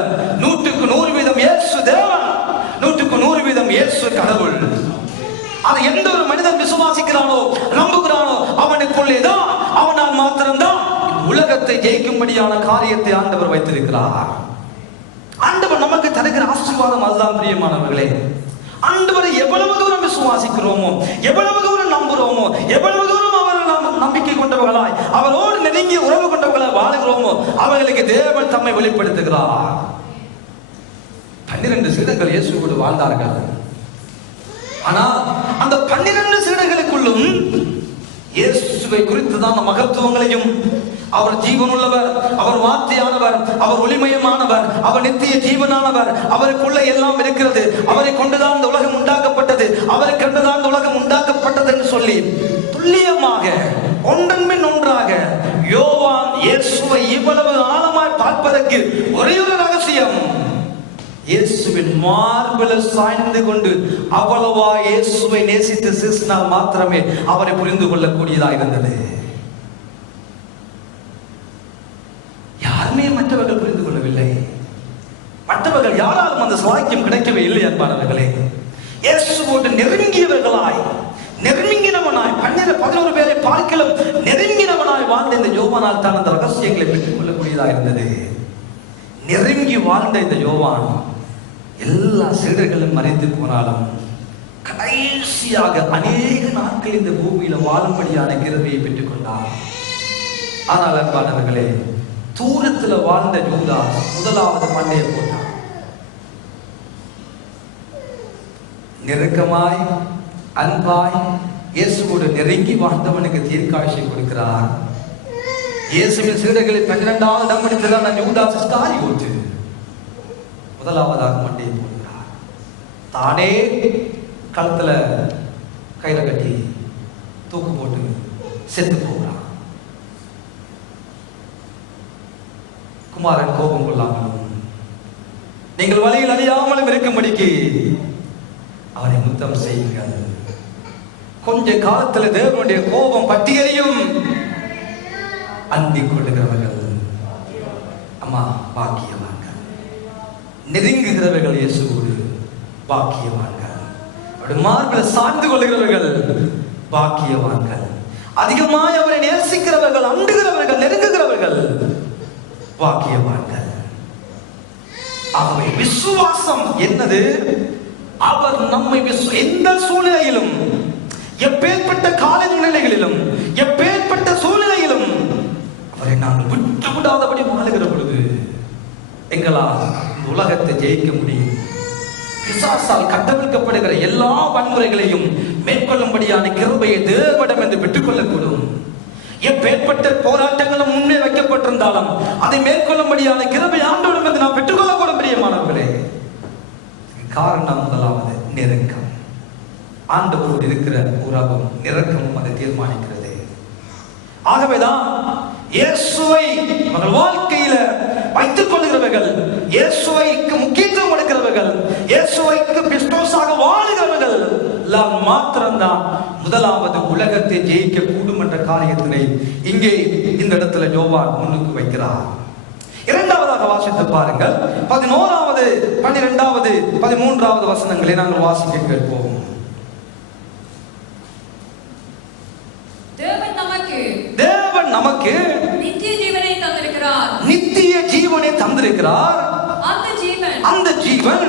100% இயேசு தேவன், 100% இயேசு கடவுள். அதை எந்த ஒரு மனிதன் விசுவாசிக்கிறானோ நம்புகிறானோ அவனுக்குள்ளேதான், அவனால் மாத்திரம்தான் உலகத்தை ஜெயிக்கும்படியான காரியத்தை ஆண்டவர் வைத்திருக்கிறார். ஆண்டவர் நமக்கு தருகிற ஆசீர்வாதம் அதுதான் பிரியமானவர்களே. ஆண்டவரை எவ்வளவு தூரம் விசுவாசிக்கிறோமோ, எவ்வளவு தூரம் நம்புகிறோமோ, எவ்வளவு தூரம் அவரை நாம் நம்பிக்கை கொண்டவர்களாய் அவரோடு நெருங்கிய உறவு கொண்டவர்களாய் வாழுகிறோமோ அவர்களுக்கு தேவன் தம்மை வெளிப்படுத்துகிறார். 12 சீடர்கள் இயேசுவோடு வாழ்ந்தார்கள். ஆனால் அந்த 12 சீடர்களுக்குள்ளும் இயேசுவை குறித்துதான் மகத்துவங்களையும், அவர் ஜீவனுள்ளவர், அவர் வார்த்தையானவர், அவர் ஒளிமயமானவர், அவர் நித்திய ஜீவனானவர், அவருக்குள்ள எல்லாம் இருக்கிறது, அவரை கொண்டுதான் இந்த உலகம் உண்டாக்கப்பட்டது, அவரை கொண்டுதான் இந்த உலகம் உண்டாக்கப்பட்டது என்று சொல்லி துல்லியமாக ஒன்றன் பின் ஒன்றாக யோவான் இயேசுவை இவ்வளவு ஆழமாய் பார்ப்பதற்கு ஒரே ஒரு ரகசியம், இயேசுவின் மார்பில் சாய்ந்து கொண்டு அவ்வளவா இயேசுவை நேசித்து சிசினால் மாத்திரமே அவரை புரிந்து கொள்ளக்கூடியதாக இருந்தது. யாருமே மற்றவர்கள் புரிந்து கொள்ளவில்லை. மற்றவர்கள் யாராலும் அந்த சாக்கியம் கிடைக்கவே இல்லை. அன்பானவர்களே, இயேசுவோடு நெருங்கியவர்களாய், நெருங்கினவனாய் 11 பேரை பார்க்கலும் நெருங்கினவனாய் வாழ்ந்த இந்த யோவானால் தான் அந்த ரகசியங்களை பெற்றுக் கொள்ளக்கூடியதாக இருந்தது. நெருங்கி வாழ்ந்த இந்த யோவான் எல்லா சீடர்களும் மறைந்து போனாலும் கடைசியாக அநேக நாட்கள் இந்த பூமியில வாழும்படியான கிருபையை பெற்றுக் கொண்டார். ஆனால் அன்பானவர்களே, தூரத்தில் வாழ்ந்த யூதாஸ் முதலாவது மண்டையை போட்டார். நெருக்கமாய் அன்பாய் இயேசுவோடு நெருங்கி வாழ்ந்தவனுக்கு தீர்க்காட்சி கொடுக்கிறார். இயேசுவின் சீடர்களில் 12வது இடம் பிடித்ததான் யூதாஸ் இஸ்காரியோத்து முதலாவதாக மண்டையை போடுகிறார். தானே களத்துல கையில கட்டி தூக்கு போட்டு செத்து போகிறார். குமாரன் கோபம் கொள்ளாமலும் நீங்கள் வழியில் அழியாமலும் இருக்கும்படிக்கு அவரை முத்தம் செய்யுங்கள். கொஞ்ச காலத்துல தேவனுடைய கோபம் பட்டியலையும் அண்டிக் கொள்ளுகிறவர்கள் அம்மா பாக்கியவான்கள். நெருங்குகிறவர்கள் இயேசுவோடு பாக்கியவான்கள். அவருடைய மார்பில் சார்ந்து கொள்ளுகிறவர்கள் பாக்கியவான்கள். அதிகமாய் அவரை நேசிக்கிறவர்கள், அண்டுகிறவர்கள், நெருங்குகிறவர்கள் பாக்கியவான்கள். ஆகவே விசுவாசம் என்னது? அவர் நம்மை எந்த சூழ்நிலையிலும், எப்பேற்பட்ட காலநிலைகளிலும், எப்பேற்பட்ட சூழ்நிலையிலும் அவரை நாங்கள் விட்டு விடாதபடி வாழுகிற பொழுது எங்களால் உலகத்தை ஜெயிக்க முடியும். பிசாசால் கட்டவிழ்க்கப்படுகிற எல்லா வன்முறைகளையும் மேற்கொள்ளும்படியான கிருபையை தேவனிடம் என்று பெற்றுக்கொள்ளக்கூடும். எப்பேற்பட்ட போராட்டங்களும் முன்னே வைக்கப்பட்டிருந்தாலும் அதை மேற்கொள்ளும்படியான கிருபை ஆண்டவரிடம் என்று நாம் பெற்றுக்கொள்ளக்கூடும். பிரியமானவர்களே, காரணம் முதலாவது நெருக்கம். ஆண்டவரோடு இருக்கிற உறவும் நெருக்கமும் அதை தீர்மானிக்கிறது. ஆகவேதான் இயேசுவை அவர்கள் வாழ்க்கையில வைத்துக் கொள்கிறவர்கள், இயேசுவைக்கு முக்கியத்துவம் கொடுக்கிறவர்கள், இயேசுவைக்கு பிஸ்டோஸாக வாழுகிறவர்கள் மாத்திரம்தான் முதலாவது உலகத்தை ஜெயிக்க கூடும் என்ற காரியத்தினை இங்கே இந்த இடத்துல யோவான் முன்னுக்கு வைக்கிறார். இரண்டாவதாக வாசித்து பாருங்கள். 11வது 12வது 13வது வசனங்களை நாங்கள் வாசிக்க கேட்போம். தேவன் நமக்கு நித்திய ஜீவனை தந்திருக்கிறார். நித்திய ஜீவனை தந்திருக்கிறார். அந்த ஜீவன்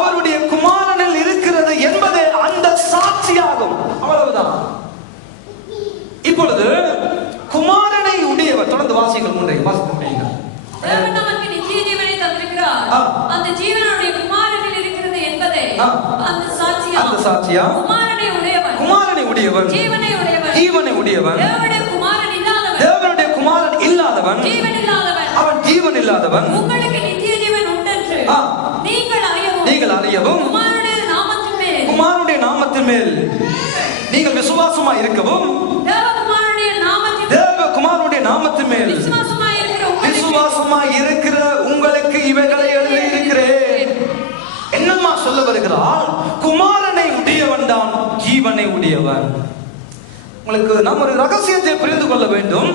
அவருடைய குமாரனில் இருக்கிறது என்பது அந்த சாட்சியாகும். அவ்வளவுதான். இப்பொழுது குமாரனை உடையவர், தொடர்ந்து வாசிங்கள், முன்றை வாசிக்க முடியுங்க. தேவன் நமக்கு நித்திய ஜீவனை தந்திருக்கிறார். அந்த ஜீவனுடைய குமாரனில் இருக்கிறது என்பதே அந்த சாட்சியாகும். அந்த சாட்சியா? குமாரனை உடையவன், குமாரனை உடையவன், ஜீவனை உடையவன், ஜீவனை உடையவன், தேவனுடைய குமாரன் இல்லாதவன், தேவனுடைய குமாரன் இல்லாதவன், ஜீவன் இல்லாதவன், அவன் ஜீவன் இல்லாதவன். உங்களுக்கு நித்திய ஜீவன் உண்டென்று நீங்கள் அறியவும் குமாரனுடைய நாமத்தின் மேல் நீங்கள் விசுவாசமா இருக்கவும், தேவகுமாரனுடைய நாமத்தின் மேல் விசுவாசமா இருக்கிற உங்களுக்கு இவைகளை எழுதி இருக்கிறேன். என்னம்மா சொல்ல வருகிறார்? குமாரனை உடையவன் தான் ஜீவனை உடையவன். உங்களுக்கு நாம் ஒரு ரகசியத்தை புரிந்து கொள்ள வேண்டும்.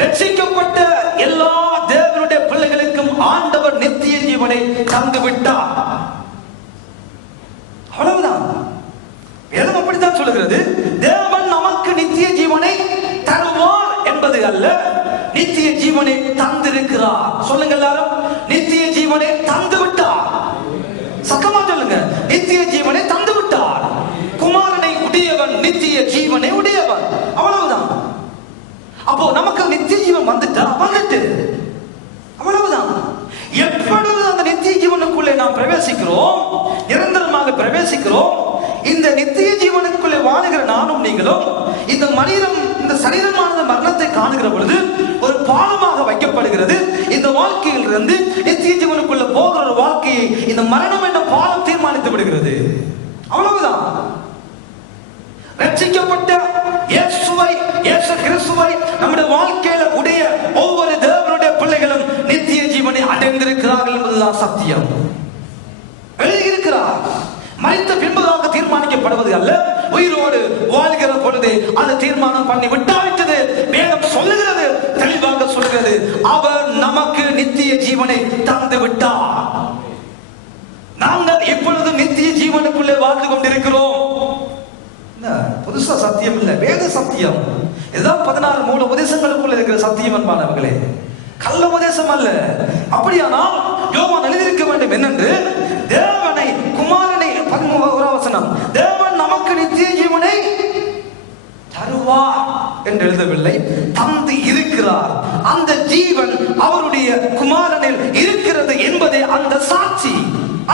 ரட்சிக்கப்பட்ட எல்லா தேவனுடைய பிள்ளைகளுக்கும் ஆண்டவர் நித்திய ஜீவனை தந்து விட்டார். அவ்வளவுதான். வேதம் அப்படித்தான் சொல்லுகிறது. தேவன் நமக்கு நித்திய ஜீவனை தருவார் என்பது அல்ல, நித்திய ஜீவனை தந்திருக்கிறார். சொல்லுங்க எல்லாரும், நித்திய ஜீவனை தந்து விட்டார். சத்தமா சொல்லுங்க, நித்திய ஜீவனை தந்து விட்டார். குமாரனை உடையவன் நித்திய ஜீவனை உடையவன். அவ்வளவுதான். அப்போ நமக்கு நித்திய ஜீவன் வந்துட்டா வந்துட்டு அவ்வளவுதான். எப்பொழுது அந்த நித்திய ஜீவனுக்குள்ளே நாம் பிரவேசிக்கிறோம், நிரந்தரமாக பிரவேசிக்கிறோம், இந்த நித்திய ஜீவனுக்குள்ளே வாழுகிற நானும் நீங்களும் இந்த மனிதம் இந்த சரீரமானது மரணத்தை காணுகிற பொழுது ஒரு பாலமாக வைக்கப்படுகிறது. இந்த வாழ்க்கையில் இருந்து நித்திய ஜீவனுக்குள்ள போகிற ஒரு வாழ்க்கையை இந்த மரணம் என்ற பாலம் தீர்மானித்து விடுகிறது. அவ்வளவுதான். ரட்சிக்கப்பட்ட இயேசு கிறிஸ்துவை நம்முடைய வாழ்க்கையில உடைய ஒவ்வொரு தேவனுடைய பிள்ளைகளும் நித்திய ஜீவனை அடைந்திருக்கிறார்கள் என்பதுதான் சத்தியம். எழுதியிருக்கிறார். மரித்த பின்பதாக தீர்மானிக்கப்படுவது அல்ல, உயிரோடு வாழ்கிற பொழுது அந்த தீர்மானம் பண்ணி விட்டாவிட்டது. வேதம் சொல்லுகிறது, தெளிவாக சொல்லுகிறது, அவர் நமக்கு நித்திய ஜீவனை தந்து விட்டார். நாங்கள் இப்பொழுது நித்திய ஜீவனுக்குள்ளே வாழ்ந்து கொண்டிருக்கிறோம். புதுசா சத்தியம் இல்ல, வேத சத்தியம். இதுதான் 16 மூல உபதேசங்களுக்குள்ள இருக்கிற சத்தியம் என்பானவர்களே, கள்ள உபதேசம் அல்ல. அப்படியானால் யோவான் எழுதியிருக்க வேண்டும் என்னென்று, தேவனை குமாரனை 13வது வசனம், தேவன் நமக்கு நித்திய ஜீவனை தருவார் என்று எழுதவில்லை, தந்து இருக்கிறார். அந்த ஜீவன் அவருடைய குமாரனில் இருக்கிறது என்பதே அந்த சாட்சி.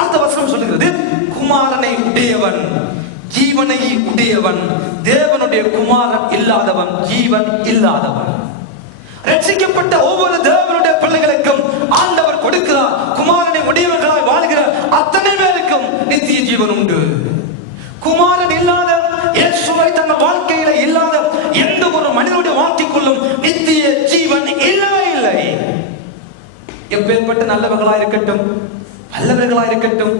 அந்த வசனம் சொல்லுகிறது, குமாரனை உடையவன் ஜீவனை உடையவன், தேவனுடைய குமாரன் இல்லாதவன் ஜீவன் இல்லாதவன். ரட்சிக்கப்பட்ட ஒவ்வொரு தேவனுடைய பிள்ளைகளுக்கும் ஆண்டவர் கொடுக்கிறார். குமாரனை உடையவர்களாய் வாழ்கிற அத்தனை பேருக்கும் நித்திய ஜீவன் உண்டு. குமாரன் இல்லாத, இயேசுவை தங்கள் வாழ்க்கையில இல்லாத எந்த ஒரு மனிதனுடைய வாழ்க்கைக்குள்ளும் நித்திய ஜீவன் இல்லவே இல்லை. எப்பேற்பட்ட நல்லவர்களா இருக்கட்டும், நல்லவர்களா இருக்கட்டும்,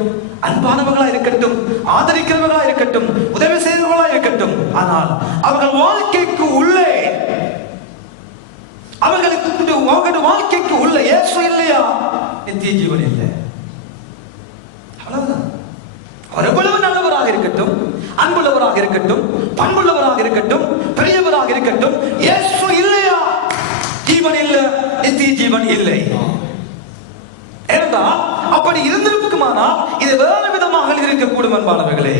அன்பானவர்களா இருக்கட்டும், ஆதரிக்கிறவர்களா இருக்கட்டும், உதவி செய்தவர்களா இருக்கட்டும், ஆனால் அவர்கள் வாழ்க்கைக்கு உள்ளே அவர்களுடைய வாழ்க்கைக்கு உள்ள இயேசு இல்லையா, நித்திய ஜீவன் இல்லை. அவ்வளவுதான். அவர் எவ்வளவு நல்லவராக இருக்கட்டும், அன்புள்ளவராக இருக்கட்டும், பண்புள்ளவராக இருக்கட்டும், பெரியவராக இருக்கட்டும், இயேசு இல்லையா, ஜீவன் இல்லை, நித்திய ஜீவன் இல்லை. ஏனென்றால் அப்படி இருந்திருக்குமானால் இது வேறு விதமாக இருக்கக்கூடும் என்பானவர்களே.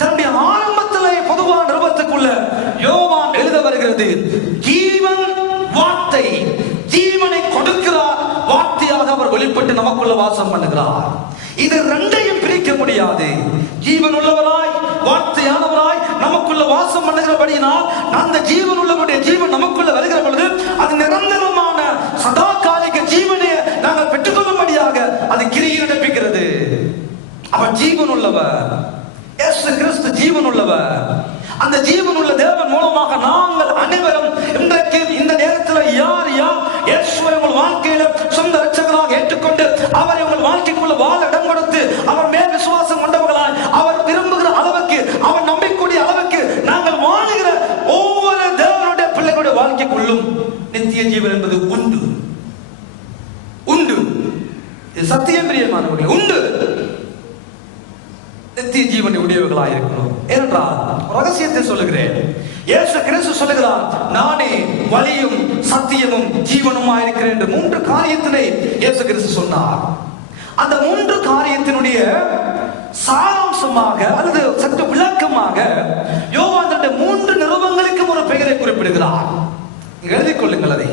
தன்னுடைய ஆரம்பத்திலே பொதுவான நிருபத்துக்குள்ள யோவான் எழுத வருகிறது, ஜீவன் வார்த்தை, ஜீவனை கொடுக்கிறார், வார்த்தையாக அவர் வெளிப்பட்டு நமக்குள்ள வாசம் பண்ணுகிறார். இது ரெண்டையும் பிரிக்க முடியாது. ஜீவன் உள்ளவராய் வார்த்தையானவராய் நமக்குள்ள வாசம் பண்ணுகிறபடியினால் அந்த ஜீவன் உள்ளவருடைய ஜீவன் நமக்குள்ள வருகிற பொழுது அது நிரந்தரமான சதாகாலிக ஜீவனை நாங்கள் பெற்றுக்கொள்ளும்படியாக அது கிரியை நடப்பிக்கிறது. அவர் ஜீவன் உள்ளவர், இயேசு கிறிஸ்து ஜீவன் உள்ளவர். அந்த ஜீவன் உள்ள தேவன் மூலமாக நாங்கள் அனைவரும் இன்றைக்கு இந்த நேரத்தில் யார் இயேசுவை உங்கள் வாழ்க்கையில சொந்த இரட்சகராக ஏற்றுக்கொண்டு அவரை உங்கள் வாழ்க்கைக்குள்ள வாழ இடம் கொடுத்து அவர் மேல் விசுவாசம் கொண்டவர்களாய் அவர் விரும்புகிற அளவுக்கு, அவர் நம்பிக்கூடிய அளவுக்கு நாங்கள் வாழுகிற ஒவ்வொரு தேவனுடைய பிள்ளைகளுடைய வாழ்க்கைக்குள்ளும் நித்திய ஜீவன் என்பது உண்டு. உண்டு. இது சத்தியம் பிரியமானவர்களே, உண்டு. நித்திய ஜீவனை உடையவர்களாக இருக்கிறோம். ஏனென்றால் ரகசியத்தை சொல்லுகிறேன். இயேசு கிறிஸ்து சொல்லுகிறார், நானே வழியும் சத்தியமும் ஜீவனுமாய் இருக்கிறேன் என்று 3 காரியத்தினை இயேசு கிறிஸ்து சொன்னார். அந்த 3 காரியத்தினுடைய சாராம்சமாக அல்லது சற்று விளக்கமாக யோவான் 3 நிருபங்களுக்கும் ஒரு பெயரை குறிப்பிடுகிறார். எழுதிக் கொள்ளுங்கள், அதை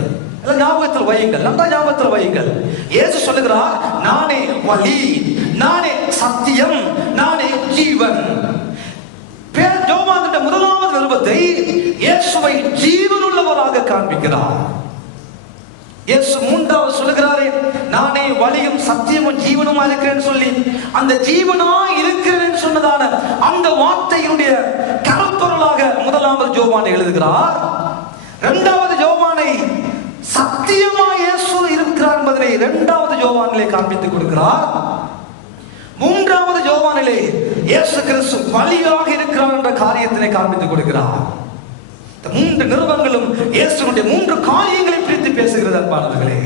ஞாபகத்தில் வையுங்கள், நல்லா ஞாபகத்தில் வையுங்கள். இயேசு சொல்லுகிறார், நானே வழி, நானே சத்தியம், நானே ஜீவன். காண்பிக்கிறார். இயேசு மூன்றாவது சொல்லுகிறாரே, நானே வழியும் சத்தியமும் ஜீவனுமா இருக்கிறேன்னு சொல்லி, அந்த ஜீவனா இருக்கிறேன்னு சொன்னதான அந்த வார்த்தையினுடைய கருப்பொருளாக முதலாவது யோவான் எழுதுகிறார். இரண்டாவது யோவானை சத்தியமா இயேசு இருக்கிறார் என்பதனை இரண்டாவது யோவானிலே காண்பித்துக் கொடுக்கிறார். மூன்றாவது யோவானிலே இயேசு கிறிஸ்து வழியாக இருக்கிறார் என்ற காரியத்தினை காண்பித்துக் கொடுக்கிறார். இந்த மூன்று நிறுவனங்களும் இயேசுடைய மூன்று காரியங்களை பிரித்து பேசுகிறது அன்பானவர்களே.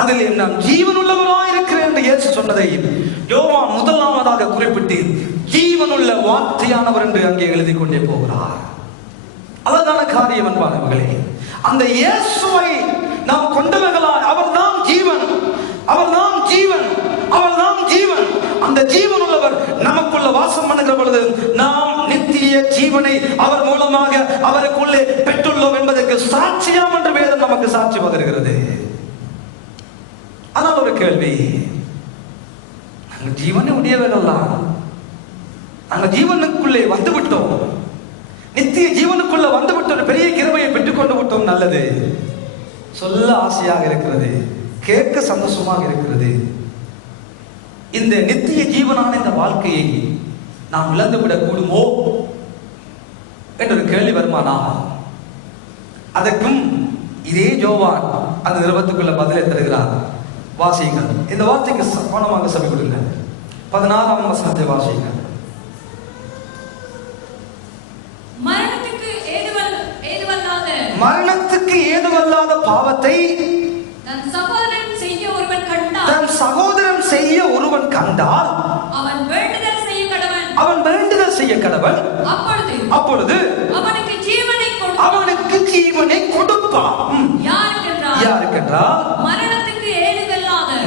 அதில் நாம் ஜீவனுள்ளவராய் இருக்கிறேன் என்று இயேசு சொன்னதை யோவான் முதலாவதாக குறிப்பிட்டு ஜீவனுள்ள வார்த்தையானவர் என்று அங்கே எழுதி கொண்டே போகிறார். அழகான காரியம் அன்பானவர்களே. அந்த இயேசுவை நாம் கொண்டவர்களாய், அவர்தான் ஜீவன், அவர்தான் ஜீவன், அவர்தான் ஜீவன். அந்த ஜீவன் உள்ளவர் நமக்குள்ள வாசம் பண்ணுகிற பொழுது நாம் நித்திய ஜீவனை அவர் மூலமாக அவருக்குள்ளே பெற்றுள்ளோம் என்பதற்கு சாட்சியாம் என்று வேதம் நமக்கு சாட்சி பகர்கிறது. ஆனால் ஒரு கேள்வி, நாங்கள் ஜீவனை உடையவர்கள் தான், நாங்கள் ஜீவனுக்குள்ளே வந்து விட்டோம், நித்திய ஜீவனுக்குள்ள வந்துவிட்டு ஒரு பெரிய கிருபையை பெற்றுக் கொண்டு விட்டோம். நல்லது, சொல்ல ஆசையாக இருக்கிறது, கேட்க சந்தோஷமாக இருக்கிறது. இந்த நித்திய ஜீவனான இந்த வாழ்க்கையை நாம் இழந்துவிடக் கூடுமோ என்ற ஒரு கேள்வி வருமானா? அதற்கும் இதே யோவான் அந்த நிருபத்துக்குள்ள பதிலை தருகிறார். வாசியுங்கள். இந்த வார்த்தைக்கு கவனமாக செவி கொடுங்க. 16ஆம் வசனத்தை வாசியுங்கள். மரணத்துக்கு ஏதுவல்லாத பாவத்தை தன் சகோதரன் செய்ய ஒருவன் கண்டால் அவன் வேண்டுதல் செய்ய கடவன். அப்பொழுது அவனுக்கு ஜீவனை கொடுப்பான். யாருக்கென்றால்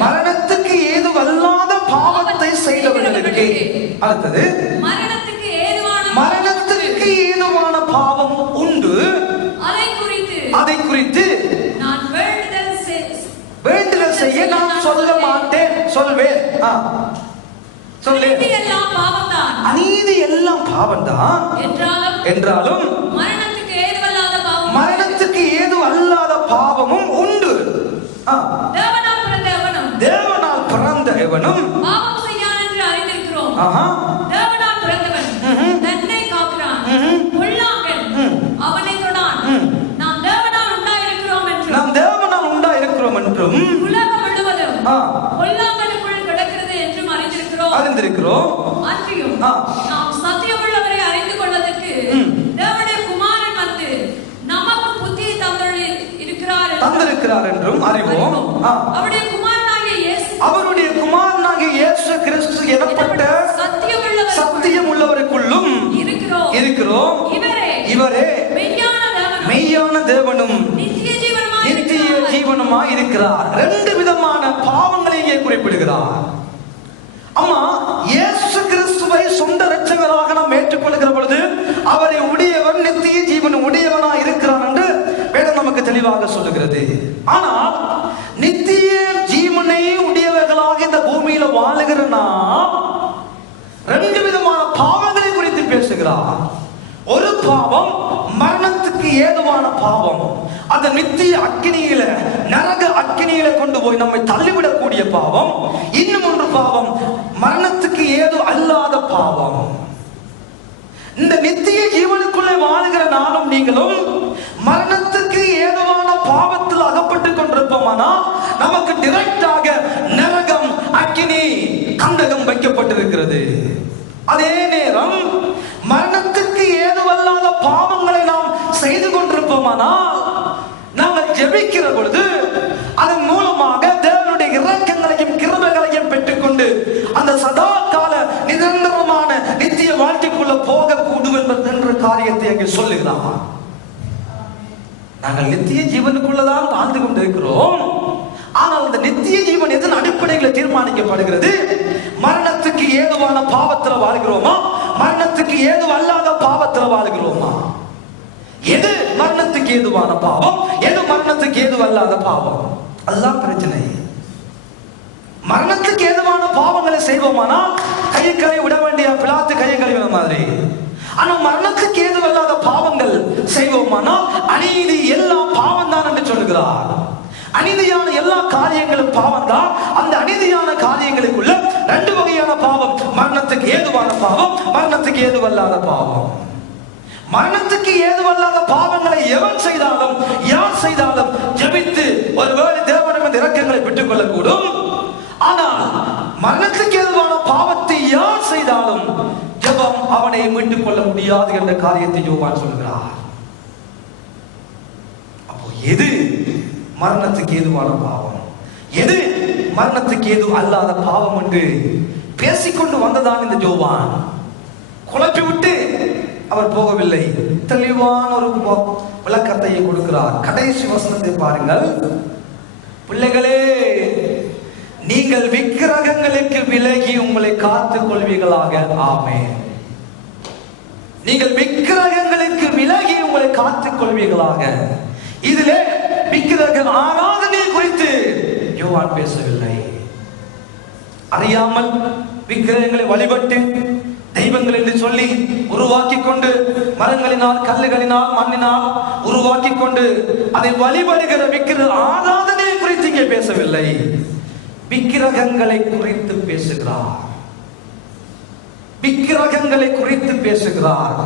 மரணத்துக்கு ஏதுவல்லாத பாவத்தை செய்தவர்களுக்கு. அடுத்தது, மரணத்துக்கு ஏதுவான பாவம் உண்டு, அதை குறித்து வேண்டுதல் செய்ய நான் சொல்ல மாட்டேன், சொல்வேன். அநீதி எல்லாம் பாவம் தான் என்றாலும் மரணத்துக்கு ஏது அல்லாத பாவமும் உண்டு. தேவனால் பிறந்த எவனும் அறிந்திருக்கிறோம். நாம் சத்தியமுள்ளவரை அறிந்து கொள்வதற்கு தேவனுடைய குமாரன் வந்து நமக்கு புத்தியை தந்திருக்கிறார் என்றும் அறிவோம். அவருடைய குமாரனாகிய இயேசு கிறிஸ்து எனப்பட்ட சத்தியம் உள்ளவருக்குள்ளும் இருக்கிறோம். இவரே மெய்யான தேவனும் நித்திய ஜீவனுமாய் இருக்கிறார். ரெண்டு விதமான பாவங்களை இங்கே குறிப்பிடுகிறார். அம்மா, இயேசு கிறிஸ்துவை சொந்த இரட்சகராக நாம் ஏற்றுக்கொள்கிற பொழுது அவரை உடையவன், நித்திய ஜீவன் உடையவனா இருக்கிறான் என்று வேதம் நமக்கு தெளிவாக சொல்லுகிறது. ஆனால் நித்திய ஜீவனை உடையவர்களாக இந்த பூமியில வாழுகிற நாம் ரெண்டு விதமான பாவங்களை குறித்து பேசுகிறார். ஒரு பாவம் மரணத்துக்கு ஏதுவான பாவம், அந்த நித்திய அக்கினியில, நரக அக்கினியில கொண்டு போய் நம்மை தள்ளிவிடக்கூடிய பாவம். இன்னும் ஒன்று பாவம் மரணத்துக்கு ஏது அல்லாத பாவம். இந்த நித்திய ஜீவனுக்குள்ளே வாழுகிற நானும் நீங்களும் மரணத்துக்கு ஏதுவான பாவத்தில் அகப்பட்டுக் கொண்டிருப்போமானால் நமக்கு டைரக்டாக நரகம், அக்கினி, கந்தகம் வைக்கப்பட்டிருக்கிறது. அதே நேரம் மரணத்துக்கு ஏதுவல்லாத பாவங்களை நாம் செய்து கொண்டிருப்போமானால் நாங்கள் ஜெபிக்கிற பொழுது அதன் மூலமாக தேவனுடைய இரக்கங்களையும் கிருபைகளையும் பெற்றுக்கொண்டு அந்த சதா கால நிரந்தரமான நித்திய வாழ்க்கைக்குள்ள போகக்கூடும் என்ற காரியத்தை அங்கே சொல்லுகிறார். நாங்கள் நித்திய ஜீவனுக்குள்ளதான் வாழ்ந்து கொண்டிருக்கிறோம். ஆனால் அந்த நித்திய ஜீவன் எதன் அடிப்படையில் தீர்மானிக்கப்படுகிறது? மரணத்துக்கு ஏதுவான பாவத்தில் வாழ்கிறோமா, மரணத்துக்கு ஏது அல்லாத பாவத்தில் வாழ்கிறோமா? எது மரணத்துக்கு ஏதுவான பாவம், எது மரணத்துக்கு ஏது அல்லாத பாவம்? அதுதான் பிரச்சனை. மரணத்துக்கு ஏதுவான பாவங்களை செய்வோமானால் கையை கழுவி விட வேண்டிய பிலாத்து கையை கழுவின மாதிரி. ஆனா மரணத்துக்கு ஏதுவல்லாத பாவங்கள் செய்வோம் கேட்போமானால் அநீதி எல்லாம் பாவம் தான் என்று சொல்லுகிறார். அநீதியான எல்லா காரியங்களும் பாவம் தான். அந்த அநீதியான காரியங்களுக்குள்ள ரெண்டு வகையான பாவம், மரணத்துக்கு ஏதுவான பாவம், மரணத்துக்கு ஏதுவல்லாத பாவம். மரணத்துக்கு ஏதுவல்லாத பாவங்களை எவன் செய்தாலும் யார் செய்தாலும் ஜெபித்து ஒருவேளை தேவனிடம் இரக்கங்களை பெற்றுக் கொள்ளக்கூடும். ஆனால் மரணத்துக்கு ஏதுவான பாவத்தை யார் செய்தாலும் ஜெபம் அவனை மீட்டுக் கொள்ள முடியாது என்ற காரியத்தை யோவான் சொல்கிறார். அப்போ எது மரணத்துக்கு ஏதுவான பாவம், எது மரணத்துக்கு ஏது அல்லாத பாவம் என்று பேசிக்கொண்டு வந்ததான் இந்த யோவான். குழப்பி விட்டு அவர் போகவில்லை, தெளிவான ஒரு விளக்கத்தை கொடுக்கிறார். கடைசி வசனத்தை பாருங்கள். பிள்ளைகளே, நீங்கள் விக்கிரகங்களுக்கு விலகி உங்களை காத்துக் கொள்வீர்களாக. ஆமென். நீங்கள் விக்கிரகங்களுக்கு விலகி உங்களை காத்துக் கொள்வீர்களாக. இதிலே விக்கிரக ஆராதனை குறித்து யோவான் பேசவில்லை. அறியாமல் விக்கிரகங்களை வழிபட்டு தெய்வங்கள் என்று சொல்லி உருவாக்கி கொண்டு மரங்களினால் கல்லுகளினால் மண்ணினால் உருவாக்கி கொண்டு அதை வழிபடுகிற விக்கிரக ஆராதனை குறித்து இங்கே பேசவில்லை. விக்கிரகங்களை குறித்து பேசுகிறார். விக்கிரகங்களை குறித்து பேசுகிறார்.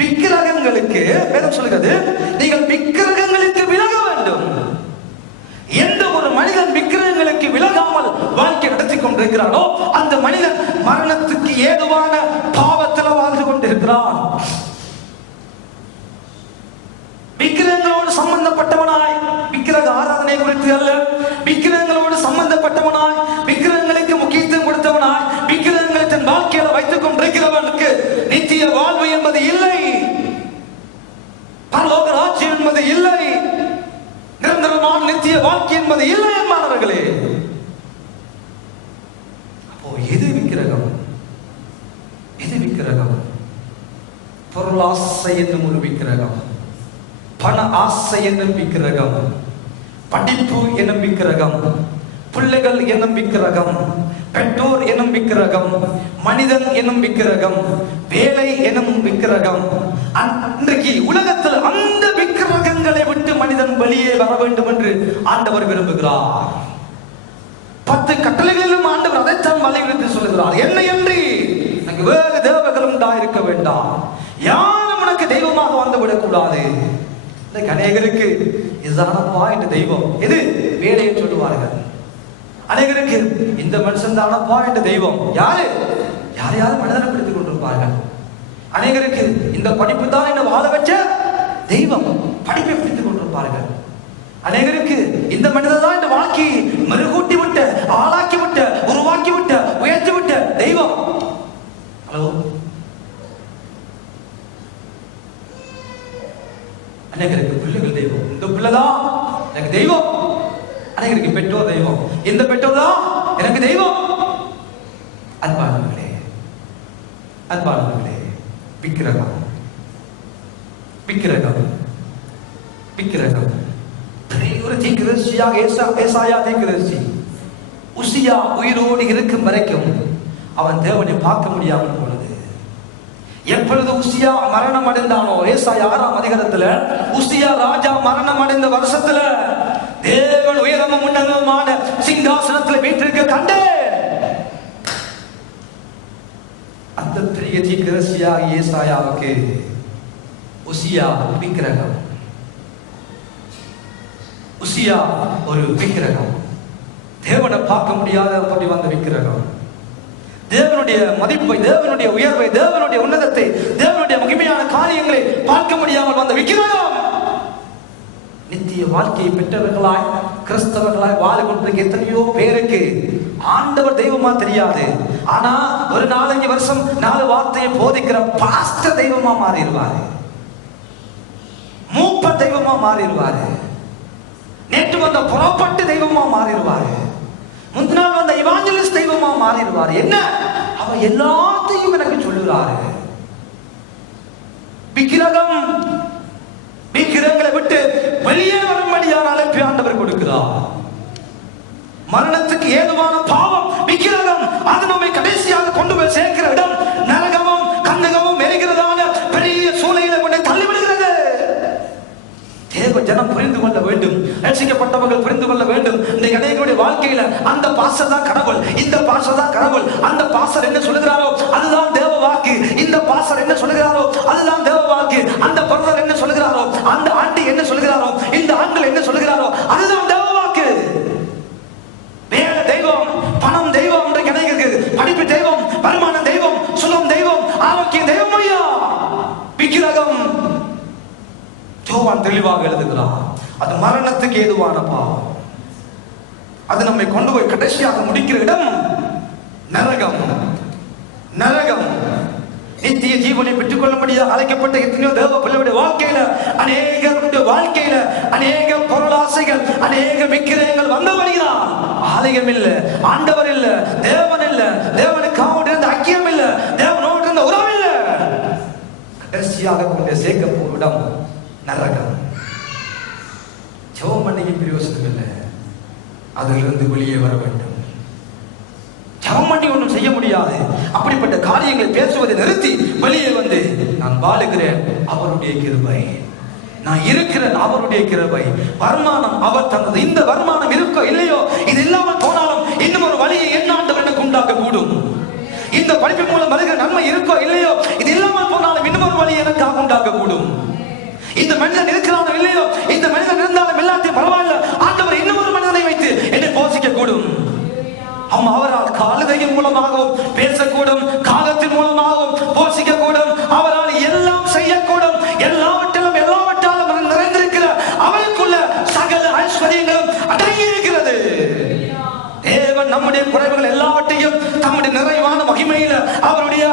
விக்கிரகங்களுக்கு வேதம் சொல்கிறது, நீங்கள் விக்கிரகங்களுக்கு விலக வேண்டும். எந்த ஒரு மனிதன் விக்கிரகங்களுக்கு விலகாமல் வாழ்க்கை நடத்தி கொண்டிருக்கிறானோ அந்த மனிதன் மரணத்துக்கு ஏதுவான பாவத்தில் வாழ்ந்து கொண்டிருக்கிறான். விக்கிரகங்களோடு சம்பந்தப்பட்டவனாய், விக்கிரக ஆராதனை குறித்து அல்ல, விக்கிரகங்களோடு சம்பந்தப்பட்டவனாய், விக்கிரகங்களுக்கு முக்கியத்துவம் கொடுத்தவனாய், விக்கிரகங்களை தன் வாழ்க்கையில வைத்துக் கொண்டிருக்கிறவனுக்கு நித்திய வாழ்வு என்பது இல்லை, பரலோக ராஜ்யம் என்பது இல்லை, நிரந்தரமான நித்திய வாழ்க்கை என்பது இல்லை என்பார்களே. அப்போ எது விக்கிரகம்? எது விக்கிரகம்? பொருளாசை என்னும் ஒரு விக்கிரகம், பண ஆசை என்னும் விக்கிரகம், படிப்பு என்னும் விக்கிரகம், பிள்ளைகள் என்னும் விக்கிரகம், பெற்றோர் என்னும் விக்கிரகம், மனிதன் என்னும் விக்கிரகம், வேலை என்னும் விக்கிரகம். இன்றைக்கு உலகத்தில் அந்த விக்கிரகங்களை விட்டு மனிதன் வெளியே வர வேண்டும் என்று ஆண்டவர் விரும்புகிறார். 10 கட்டளைகளிலும் ஆண்டவர் அதைத்தான் வலியுறுத்தி சொல்லுகிறார். என்ன என்று எனக்கு வேறு தேவர்களும் இருக்க வேண்டாம், யாரும் உனக்கு தெய்வமாக வந்துவிடக் கூடாது. அநேகருக்கு இதுதானப்பா இந்த தெய்வம், எது வேலையை சொல்லுவார்கள். அநேகருக்கு இந்த மனுஷன் தானப்பா இந்த தெய்வம், யாரு யாரையாவது மனிதனை பிடித்துக் கொண்டிருப்பார்கள். அநேகருக்கு இந்த படிப்பு தான் என்ன வாழ வச்ச தெய்வம், படிப்பை பிடித்துக் கொண்டிருப்பார்கள். அநேகருக்கு இந்த மனிதன் தான் இந்த வாழ்க்கையை மெருகூட்டி விட்ட, ஆளாக்கி விட்ட, உருவாக்கி விட்ட, உயர்த்தி விட்ட தெய்வம். ஹலோ, அநேகருக்கு பிள்ளைகள் தெய்வம், இந்த பிள்ளைதான் எனக்கு தெய்வம். அநேகருக்கு பெற்றோர் தெய்வம், இந்த பெற்றோர் தான் எனக்கு தெய்வம். அன்பானவர்களே, அன்பானவர்களே, விக்கிரகம், விக்கிரகம், விக்கிரகம். ஒரு தீர்க்கதரிசியாக ஏசாயா தீர்க்கதரிசி, உசியா உயிரோடு இருக்கும் வரைக்கும் அவன் தேவனை பார்க்க முடியாமல் போனது. எப்பொழுது உசியா மரணம் அடைந்தானோ, ஏசாயா 6ஆம் அதிகாரத்துல, உசியா ராஜா மரணம் அடைந்த வருஷத்துல தேவன் உயரமும் உன்னதமான சிங்காசனத்தில் வீற்றிருக்க கண்டே. அந்த பெரிய தீர்க்கதரிசியா ஏசாயாவுக்கு உசியா விக்கிரகம், உசியா ஒரு விக்கிரகம், தேவனை பார்க்க முடியாதபடி வந்த விக்கிரகம். தேவனுடைய மதிப்பை, தேவனுடைய உயர்வை, தேவனுடைய உன்னதத்தை, தேவனுடைய மகிமையான காரியங்களை பார்க்க முடியாமல் வந்த விக்கிரகம். நித்திய வாழ்க்கையை பெற்றவர்களாய் கிறிஸ்தவர்களாய் வாழ கொண்டிருக்க எத்தனையோ பேருக்கு ஆண்டவர் தெய்வமா தெரியாது. ஆனா ஒரு 4-5 வருஷம் 4 வார்த்தையை போதிக்கிற பாஸ்டர் தெய்வமா மாறிடுவாரு, மூப்ப தெய்வமா மாறிடுவாரு, நேற்று வந்த புறப்பட்டு தெய்வமா மாறிடுவாரு, முந்தின நாள் வந்த இவாஞ்சலிஸ்ட் தெய்வமா மாறிடுவாரு. என்ன, அவன் எல்லாத்தையும் எனக்கு சொல்லுறாரு. விக்கிரகம், விக்கிரகங்களை விட்டு வெளியே வரும்படியான அழைப்பை ஆண்டவர் கொடுக்கிறார். மரணத்துக்கு ஏதுவான பாவம் விக்கிரகம், அது நம்மை கடைசியாக கொண்டு போய் சேர்க்கிற இடம் நரகமும் கந்தகமும் எரிகிறதான பெரிய சூளையில கொண்டு தள்ளிவிடுகிறது. ஜனம் புரிந்து கொள்ள வேண்டும், ரட்சிக்கப்பட்டவர்கள் புரிந்து கொள்ள வேண்டும். இந்த அநேகருடைய வாழ்க்கையில அந்த பாஸ்டர் தான் கடவுள், இந்த பாஸ்டர் தான் கடவுள், அந்த பாஸ்டர் என்ன சொல்லுகிறாரோ அதுதான் தேவ வாக்கு, இந்த பாஸ்டர் என்ன சொல்லுகிறாரோ அதுதான் தேவ வாக்கு, அந்த பிரதர் என்ன சொல்லுகிறாரோ, அந்த ஆண்டி என்ன சொல்லுகிறாரோ, இந்த ஆண்கள் என்ன சொல்லுகிறாரோ அதுதான் தேவ வாக்கு. வேலை தெய்வம், பணம் தெய்வம், படிப்பு தெய்வம், வருமானம் தெய்வம், சுகம் தெய்வம், ஆரோக்கியம் தெய்வம் ஐயா, விக்கிரகம். யோவான் தெளிவாக எழுதுகிறார், அது மரணத்துக்கு ஏதுவான பாவம். அது நம்மை கொண்டு போய் கடைசியாக முடிக்கிற இடம் நரகம். நரகம். நித்திய ஜீவனை பெற்றுக் கொள்ள முடியாது அழைக்கப்பட்ட எத்தனையோ தேவ பிள்ளைகளுடைய வாழ்க்கையில, அநேகருடைய வாழ்க்கையில அநேக பொருளாசைகள், அநேக விக்கிரகங்கள் வந்து வருகிறார். ஆலயம் இல்ல, ஆண்டவர் இல்ல, தேவன் இல்ல, தேவனுக்கு அவனோடு இருந்த ஐக்கியம் இல்ல, தேவனோடு இருந்த உறவு இல்ல. கடைசியாக கொண்டு சேர்க்க போகும் இடம் நரகம். ஜெபம் பண்ணியும் பிரயோசனம் இல்லை, அதிலிருந்து வெளியே வர வேண்டும். ஜெபம் பண்ணி ஒன்றும் செய்ய முடியாது. அப்படிப்பட்ட காரியங்களை பேசுவதை நிறுத்தி வெளியே வந்து, நான் வாழுகிறேன் அவருடைய கிருபை, நான் இருக்கிறேன் அவருடைய கிருபை, வருமானம் அவர் தந்தது, இந்த வருமானம் இருக்கோ இல்லையோ, இது இல்லாமல் போனாலும் இன்னும் ஒரு வழியை என் ஆண்டவர் எனக்கு உண்டாக்க கூடும். இந்த படிப்பின் மூலம் வருகிற நன்மை இருக்கோ இல்லையோ, இது இல்லாமல் போனாலும் இன்னும் ஒரு வழியை எனக்காக உண்டாக்க கூடும். இந்த மனிதன் இருக்கிறானோ இல்லையோ, இந்த மனிதன் இருந்தாலும் எல்லாத்தையும் பரவாயில்ல, ஆண்டவர் இன்னும் ஒரு மனிதனை வைத்து என்னை போஷிக்க கூடும். அவரால் காலதையின் மூலமாகவும் பேசக்கூடும், காலத்தின் மூலமாகவும் போஷிக்க கூடும், அவரால் எல்லாம் செய்யக்கூடும். எல்லாவற்றிலும் எல்லாவற்றாலும் நிறைந்திருக்கிற அவருக்குள்ள சகல ஐஸ்வர்யங்களும் அடங்கி இருக்கிறது. தேவன் நம்முடைய குறைவுகள் எல்லாவற்றையும் தம்முடைய நிறைவான மகிமையில, அவருடைய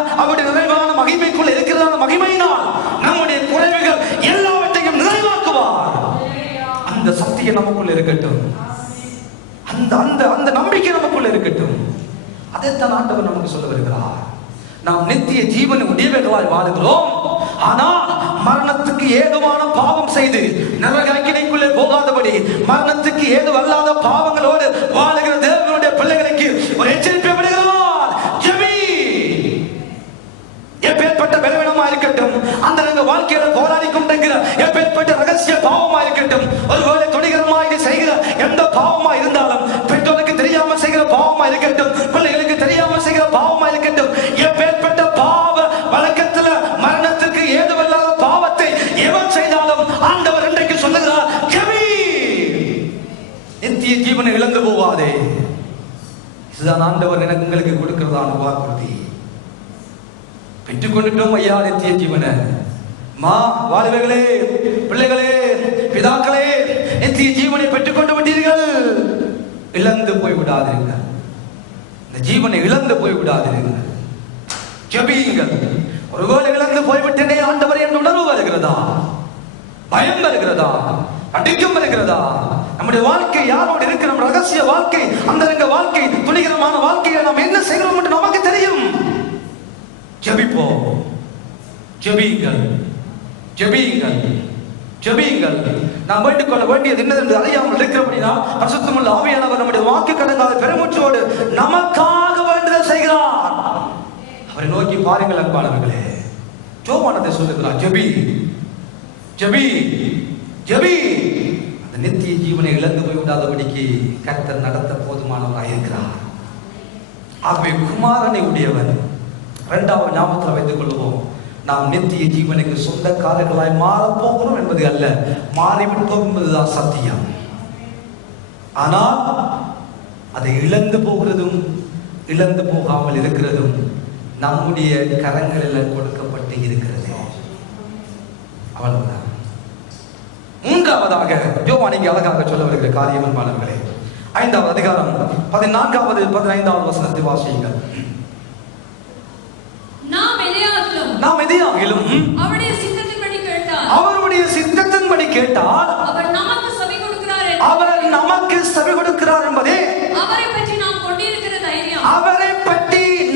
நிறைவான மகிமைக்குள்ள இருக்கிறதான மகிமையினால் நம்முடைய குறைவுகள் எல்லாவற்றையும் நிறைவாக்குவார். அந்த சக்தியை நமக்குள்ள இருக்கட்டும், அந்த நம்பிக்கை நமக்குள்ள இருக்கட்டும். அதைத்தான் ஆண்டவர் நமக்கு சொல்ல வருகிறார். நாம் நித்திய ஜீவனை உடையவர்களாய் வாழுகிறோம், ஆனால் மரணத்துக்கு ஏதுவான பாவம் செய்து நரக அக்கினிக்குள்ளே போகாதபடி, மரணத்துக்கு ஏதுவல்லாத பாவங்களோடு வாழுகிற தேவனுடைய பிள்ளைகளுக்கு ஒரு எச்சரிப்பை விடுகிறார். ஜெபி. எப்பேற்பட்ட பலவீனமா இருக்கட்டும், அந்த வாழ்க்கையில போராடி கொண்டிருக்கிற எப்பேற்பட்ட ரகசிய பாவமா இருக்கட்டும், ஒருவேளை துணிகரமா இது செய்கிற எந்த பாவமா இருந்தாலும், பெற்றோருக்கு தெரியாம செய்கிற பாவமா இருக்கட்டும், பிள்ளைகளுக்கு தெரியாம செய்கிற பாவமா இருக்கட்டும், எப்பேற்பட்ட பாவ வழக்கத்துல மரணத்துக்கு ஏதுவல்லாத பாவத்தை எவன் செய்தாலும் ஆண்டவர் இன்றைக்கு சொல்லுகிறார், ஜெபி. நித்திய ஜீவனை இழந்து போவாதே. இதுதான் ஆண்டவர் எனக்கு உங்களுக்கு கொடுக்கிறதான வாக்குறுதி. பெற்றுக்கொண்டுட்டோம் ஐயா நித்திய ஜீவனை. வாலிபர்களே, பிள்ளைகளே, பிதாக்களே, நித்திய ஜீவனை பெற்றுக்கொண்டு விட்டீர்கள். இழந்து போய் விடாதீர்கள், இந்த ஜீவனை இழந்து போய் விடாதீர்கள். ஜெபியுங்கள். ஒருவேளை இழந்து போய்விட்டேனே ஆண்டவர் என்ற உணர்வு வருகிறதா, பயம் வருகிறதா, அடிக்கம் வருகிறதா? நம்முடைய வாழ்க்கை யாரோடு இருக்கு? நம்ம ரகசிய வாழ்க்கை, அந்த வாழ்க்கை, துணிகரமான வாழ்க்கையை நாம் என்ன செய்கிறோம் என்று நமக்கு தெரியும். ஜெபிப்போம். ஜெபியுங்கள், ஜெபியுங்கள், ஜெபியுங்கள். நாம் வேண்டிக் கொள்ள வேண்டியது என்னதென்று அறியாமல் இருக்கிறபடினா, பரிசுத்தமுள்ள ஆவியானவர் நம்முடைய வாக்கு கடங்காத பெருமூச்சோடு நமக்காக வேண்டுதல் செய்கிறார். அவரை நோக்கி பாருங்கள் அன்பானவர்களே. யோவானதை சொல்லுகிறார், ஜெபி, ஜெபி, ஜெபி. அந்த நித்திய ஜீவனை இழந்து போய் விடாதபடிக்கு கர்த்தர் நடத்த போதுமானவராக இருக்கிறார். ஆகவே குமாரனை உடையவர். இரண்டாவது ஞாபகத்தில் வைத்துக் கொள்வோம், நாம் நித்திய ஜீவனுக்கு சொந்தக்காரர்களாய் மாறப்போகிறோம் என்பது அல்ல, மாறிவிட்டோம் என்பதுதான் சத்தியம். ஆனால் அதை இழந்து போகிறதும் இழந்து போகாமல் இருக்கிறதும் நம்முடைய கரங்களில் கொடுக்கப்பட்டு இருக்கிறது. அவ்வளவுதான். மூன்றாவதாக யோவான் இங்கே அழகாக சொல்ல வருகிற காரியம் அன்பானவர்களே, 5வது அதிகாரம் 14வது 15வது வசனத்தை வாசியுங்கள். நாம் எதையாகிலும் அவருடைய சித்தத்தின்படி கேட்டால் அவர் நமக்கு செவி கொடுக்கிறார் என்பதே அவரை பற்றி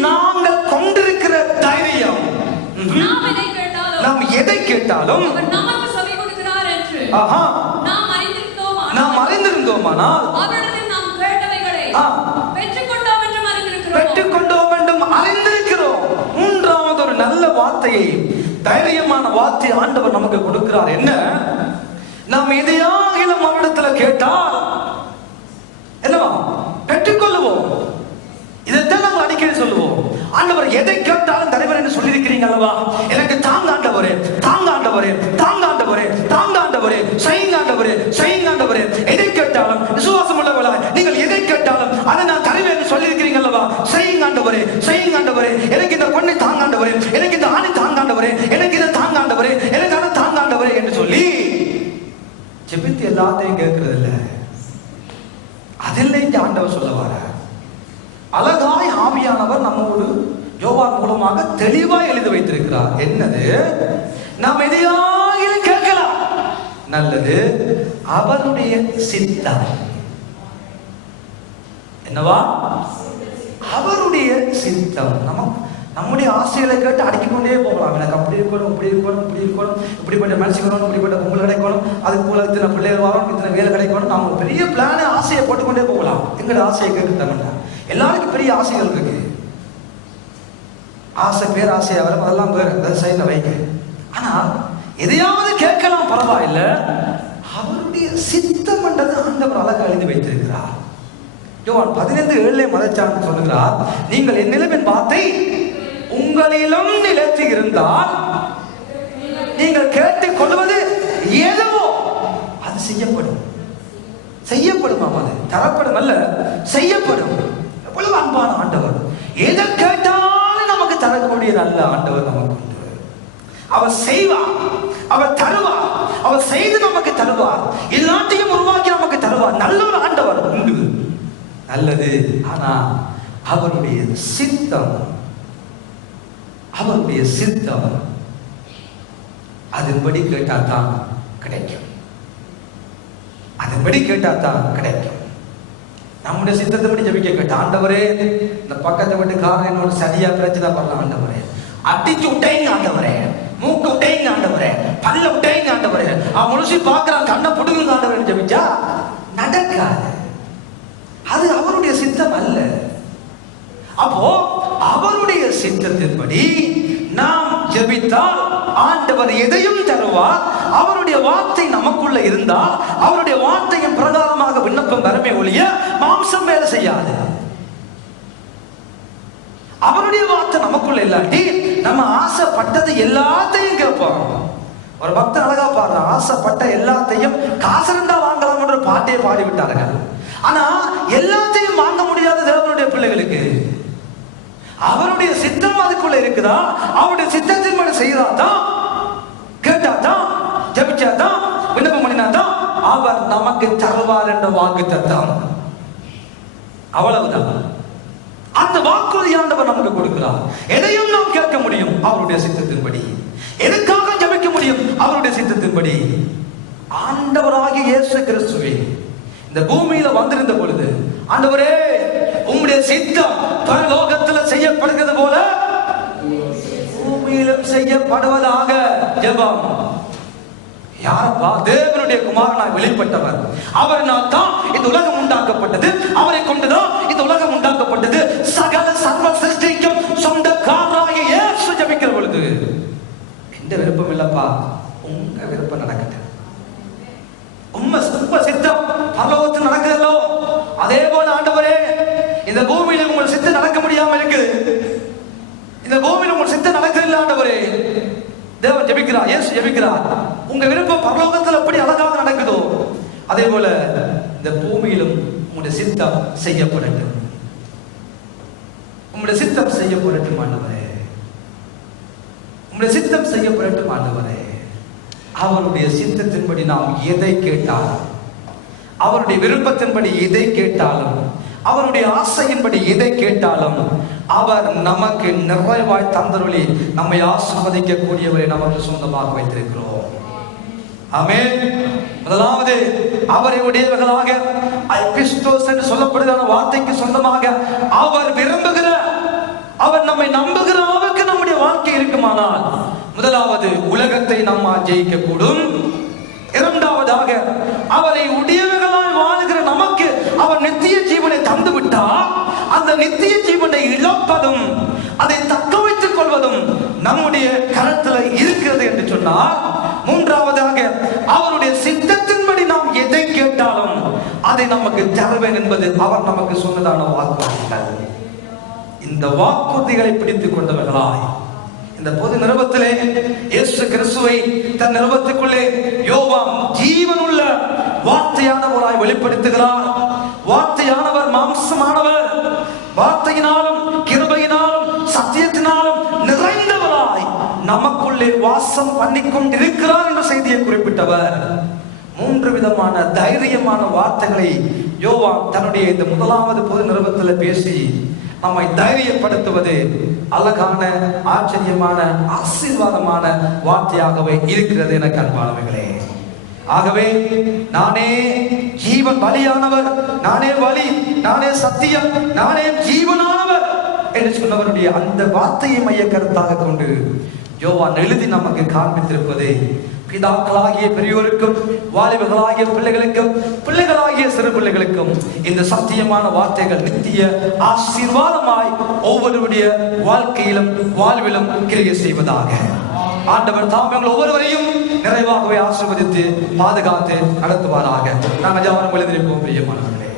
நாங்கள் கொண்டிருக்கிற தைரியம். நாம் எதை கேட்டாலும் நாம் அறிந்திருந்தோமானால் பெற்றுக்கொண்டோம் என்றும் அறிந்திருக்கிறோம். மூன்றாவது ஒரு நல்ல வார்த்தையை, தைரியமான வார்த்தை ஆண்டவர் நமக்கு கொடுக்கிறார். என்ன? நாம் எதையாகிலும் அவரிடத்துல கேட்டால் என்னவா பெற்றுக்கொள்ளுவோம். இதைத்தான் நாங்கள் அடிக்கடி சொல்லுவோம். ஆண்டவர் எதை கேட்டாலும் தலைவர் என்று சொல்லியிருக்கிறீங்க அல்லவா? எனக்கு தாங்க ஆண்டவரே, தாங்க ஆண்டவரே, தாங்க ஆண்டவரே, தாங்க ஆண்டவரே, செய்யுங்க ஆண்டவரே, செய்யுங்க ஆண்டவரே. எதை கேட்டாலும் விசுவாசம் உள்ளவர்களா நீங்கள் எதை கேட்டாலும் அதை நான் தருவேன் என்று சொல்லியிருக்கிறீங்க அல்லவா? செய்யுங்க ஆண்டவரே, செய்யுங்க ஆண்டவரே. எனக்கு இந்த பொண்ணை தாங்க ஆண்டவரே, எனக்கு இந்த ஆணை தாங்க ஆண்டவரே, எனக்கு இதை தாங்க ஆண்டவரே, எனக்கு அதை தாங்க ஆண்டவரே என்று சொல்லி ஜெபித்து எல்லாத்தையும் கேட்கறது இல்லை. அதில் இந்த ஆண்டவர் சொல்ல வர அழகாய் ஆவியானவர் நம்மோடு யோவான் மூலமாக தெளிவாய் எழுதி வைத்திருக்கிறார். என்னது? நாம் எதையாகிலும் கேட்கலாம். நல்லது. அவருடைய சித்தம் என்னவா? அவருடைய சித்தம். நம்முடைய ஆசைகளை கேட்டு அடக்கிக்கொண்டே போகலாம். எனக்கு அப்படி இருக்கணும், இப்படி இருக்கணும், இப்படி இருக்கணும், இப்படிப்பட்ட மனுஷன், இப்படிப்பட்ட பொங்கல் கிடைக்கணும், அதுக்கு போல இத்தனை பிள்ளைகள் வரணும், இத்தனை வேலை கிடைக்கணும். நம்ம பெரிய பிளான ஆசையை போட்டுக்கொண்டே போகலாம். எங்களோட ஆசையை கேட்டுட்டாங்கன்னா எல்லாருக்கும் பெரிய ஆசைகள் இருக்கு. ஆசை பேர் ஆசையா வரும், அதெல்லாம் பேர் சைட்ல வைங்க. ஆனா எதையாவது கேட்கலாம், பரவாயில்ல. அவருடைய சித்தம் என்றது ஆண்டவர் அழகாக எழுதி வைத்திருக்கிறார். யோவான் 15:7 மதச்சார்ந்து சொல்லுகிறார், நீங்கள் என்னிலும் என் வார்த்தை உங்களிலும் நிலைத்து இருந்தால் நீங்கள் கேட்டுக் கொள்வது எதுவோ அது செய்யப்படும். செய்யப்படும். அது தரப்படும் அல்ல, செய்யப்படும். எவ்வளவு அன்பான ஆண்டவர்! எதை கேட்டாலும் நமக்கு தரக்கூடிய நல்ல ஆண்டவர் நமக்கு உண்டு. அவர் செய்வார், அவர் தருவார், அவர் செய்து நமக்கு தருவார், எல்லாத்தையும் உருவாக்கி நமக்கு தருவார். நல்ல ஒரு ஆண்டவர் உண்டு. நல்லது. ஆனா அவருடைய சித்தம், அவருடைய சித்தம் அதன்படி கேட்டால்தான் கிடைக்கும். அதன்படி கேட்டால்தான் கிடைக்கும். நம்முடைய சித்தத்தைப்படி ஜெபிக்க கேட்ட ஆண்டவரே, இந்த பக்கத்தை விட்டு காரணம் என்னோட சரியா பிரச்சனை பண்ணலாம் ஆண்டவரே, அடிச்சு விட்டேங்க ஆண்டவரே, மூக்க விட்டேங்க ஆண்டவரே, பல்ல விட்டேங்க ஆண்டவரே, அவன் முழுசி பார்க்கிறான், கண்ணை புடுங்க ஆண்டவரே ஜெபிச்சா நடக்காது. அது அவருடைய சித்தம் அல்ல. அப்போ அவருடைய சித்தத்தின்படி நாம் ஜெபித்தால் ஆண்டவர் எதையும் தருவார். அவருடைய வார்த்தை நமக்குள்ள இருந்தால் அவருடைய வார்த்தையின் பிரகாரமாக விண்ணப்பம் வரமே ஒழிய மாம்சம் வேலை செய்யாது. அவருடைய வார்த்தை நமக்குள்ள இல்லாட்டி நம்ம ஆசைப்பட்டது எல்லாத்தையும் கேட்போம். ஒரு பக்தன் அழகா பாடுற, ஆசைப்பட்ட எல்லாத்தையும் காசு இருந்தா வாங்கலாம் என்ற பாட்டையே பாடிவிட்டார்கள். ஆனா எல்லாத்தையும் வாங்க முடியாத தேவனுடைய பிள்ளைகளுக்கு அவருடைய சித்தம் அதுக்குள்ள இருக்குதா, அவருடைய சித்தத்தின்படி செய்யறாதான், கேட்டாதான், ஜெபிச்சாதான், விண்ணப்பம் பண்ணினாதான் அவர் நமக்கு தருவார் என்ற வாக்குத்தத்தம். அவ்வளவுதான். அந்த வாக்குறுதி ஆண்டவர் நமக்கு கொடுக்கிறார். எதையும் நாம் கேட்க முடியும் அவருடைய சித்தத்தின்படி. எதுக்காக ஜெபிக்க முடியும் அவருடைய சித்தத்தின்படி. ஆண்டவராகிய இயேசு கிறிஸ்துவே இந்த பூமியில வந்திருந்த பொழுது, ஆண்டவரே உம்முடைய சித்தம் பரலோகத்தில் செய்யப்படுகிறது போல பூமியிலும் செய்யப்படுவதாக ஜெபம். யாரப்பா? தேவனுடைய குமாரனாய் வெளிப்பட்டவர். அவரினால் தான் இந்த உலகம் உண்டாக்கப்பட்டது, அவரை கொண்டுதான் இந்த உலகம் உண்டாக்கப்பட்டது. சகல சர்வ சிருஷ்டிக்கும் சொந்தக்காரராகிய இயேசு ஜெபிக்கிற பொழுது, எந்த விருப்பம் இல்லப்பா, உங்க விருப்பம் நடக்கட்டும், உம்ம சித்தம் பரலோகத்தில் நடக்குதல்லோ அதே போல ஆண்டவரே இந்த பூமியில உங்கள் சித்தம் நடக்க முடியாம இருக்குது, இந்த பூமியில உங்கள் சித்தம் நடக்குது ஆண்டவரே. தேவன் ஜெபிக்கிறார், இயேசு ஜெபிக்கிறார், உங்க விருப்பம் பரலோகத்தில் எப்படி அழகாக நடக்குதோ அதே போல இந்த பூமியிலும் உங்களுடைய சித்தம் செய்யப்படட்டும், உங்களுடைய சித்தம் செய்யப்படட்டும் ஆண்டவரே, உங்களுடைய சித்தம் செய்யப்படட்டும் ஆண்டவரே. அவருடைய சித்தத்தின்படி நாம் எதை கேட்டாலும், அவருடைய விருப்பத்தின்படி எதை கேட்டாலும், அவருடைய ஆசையின்படி எதை கேட்டாலும் அவர் நமக்கு நிறைவாய் தந்தருளி நம்மை ஆசீர்வதிக்க கூடியவரை நமக்கு சொந்தமாக வைத்திருக்கிறோம். ஆமென். முதலாவது அவரை உடையவர்களாக கிறிஸ்துஸ் என்று சொல்லப்படுகிற வார்த்தைக்கு சொந்தமாக அவர் விரும்புகிற, அவர் நம்மை நம்புகிற அளவுக்கு நம்முடைய வாழ்க்கை இருக்குமானால் முதலாவது உலகத்தை நம்மால் ஜெயிக்க கூடும். இரண்டாவதாக அவரை உடையவர்களால் வாழ்கிற நமக்கு அவர் நித்திய ஜீவனை தந்து விட்டார். அந்த நித்திய ஜீவனை இழப்பதும் அதை தக்க வைத்துக் கொள்வதும் நம்முடைய கரத்தில் இருக்கிறது என்று சொன்னார். மூன்றாவதாக அவருடைய சித்தத்தை நமக்கு தருவேன் என்பது அவர் நமக்கு சொன்னதான வாக்குறுதிகள். இந்த வாக்குறுதிகளை பிடித்துக் கொண்டவர்களாய் இந்த பொது நிருபத்திலே இயேசு கிறிஸ்துவை தன் நிருபத்துக்குள்ளே யோவான் ஜீவனுள்ள வார்த்தையானவராய் வெளிப்படுத்துகிறார். வார்த்தையானவர் மாம்சமானவர், வார்த்தையினாலும் கிருபையினாலும் சத்தியத்தினாலும் நிறைந்தவராய் நமக்குள்ளே வாசம் பண்ணிக் கொண்டிருக்கிறார் என்ற செய்தியை குறிப்பிட்டவர். 3 விதமான தைரியமான வார்த்தைகளை யோவான் தன்னுடைய இந்த முதலாவது பொது நிருபத்தில் பேசி நம்மை தைரியப்படுத்துவது அழகான, ஆச்சரியமான, ஆசீர்வாதமான வார்த்தையாகவே இருக்கிறது என அன்பானவர்களே. ஆகவே நானே ஜீவன் பலியானவர், நானே வழி, நானே சத்தியம், நானே ஜீவனானவர் என்று சொன்னவருடைய அந்த வார்த்தையை மைய கருத்தாக கொண்டு யோவான் எழுதி நமக்கு காண்பித்திருப்பது பிதாக்களாகிய பெரியோருக்கும் வாலிபர்களாகிய பிள்ளைகளுக்கும் பிள்ளைகளாகிய சிறு பிள்ளைகளுக்கும் இந்த சத்தியமான வார்த்தைகள் நித்திய ஆசீர்வாதமாய் ஒவ்வொருவருடைய வாழ்க்கையிலும் வாழ்விலும் கிரியை செய்வதாக. ஆண்டவர் தாம் எங்கள் ஒவ்வொருவரையும் நிறைவாகவே ஆசீர்வதித்து பாதுகாத்து நடத்துவாராக. நாங்கள் ஜெபம் எழுந்திருப்போம் பிரியமானவர்களே.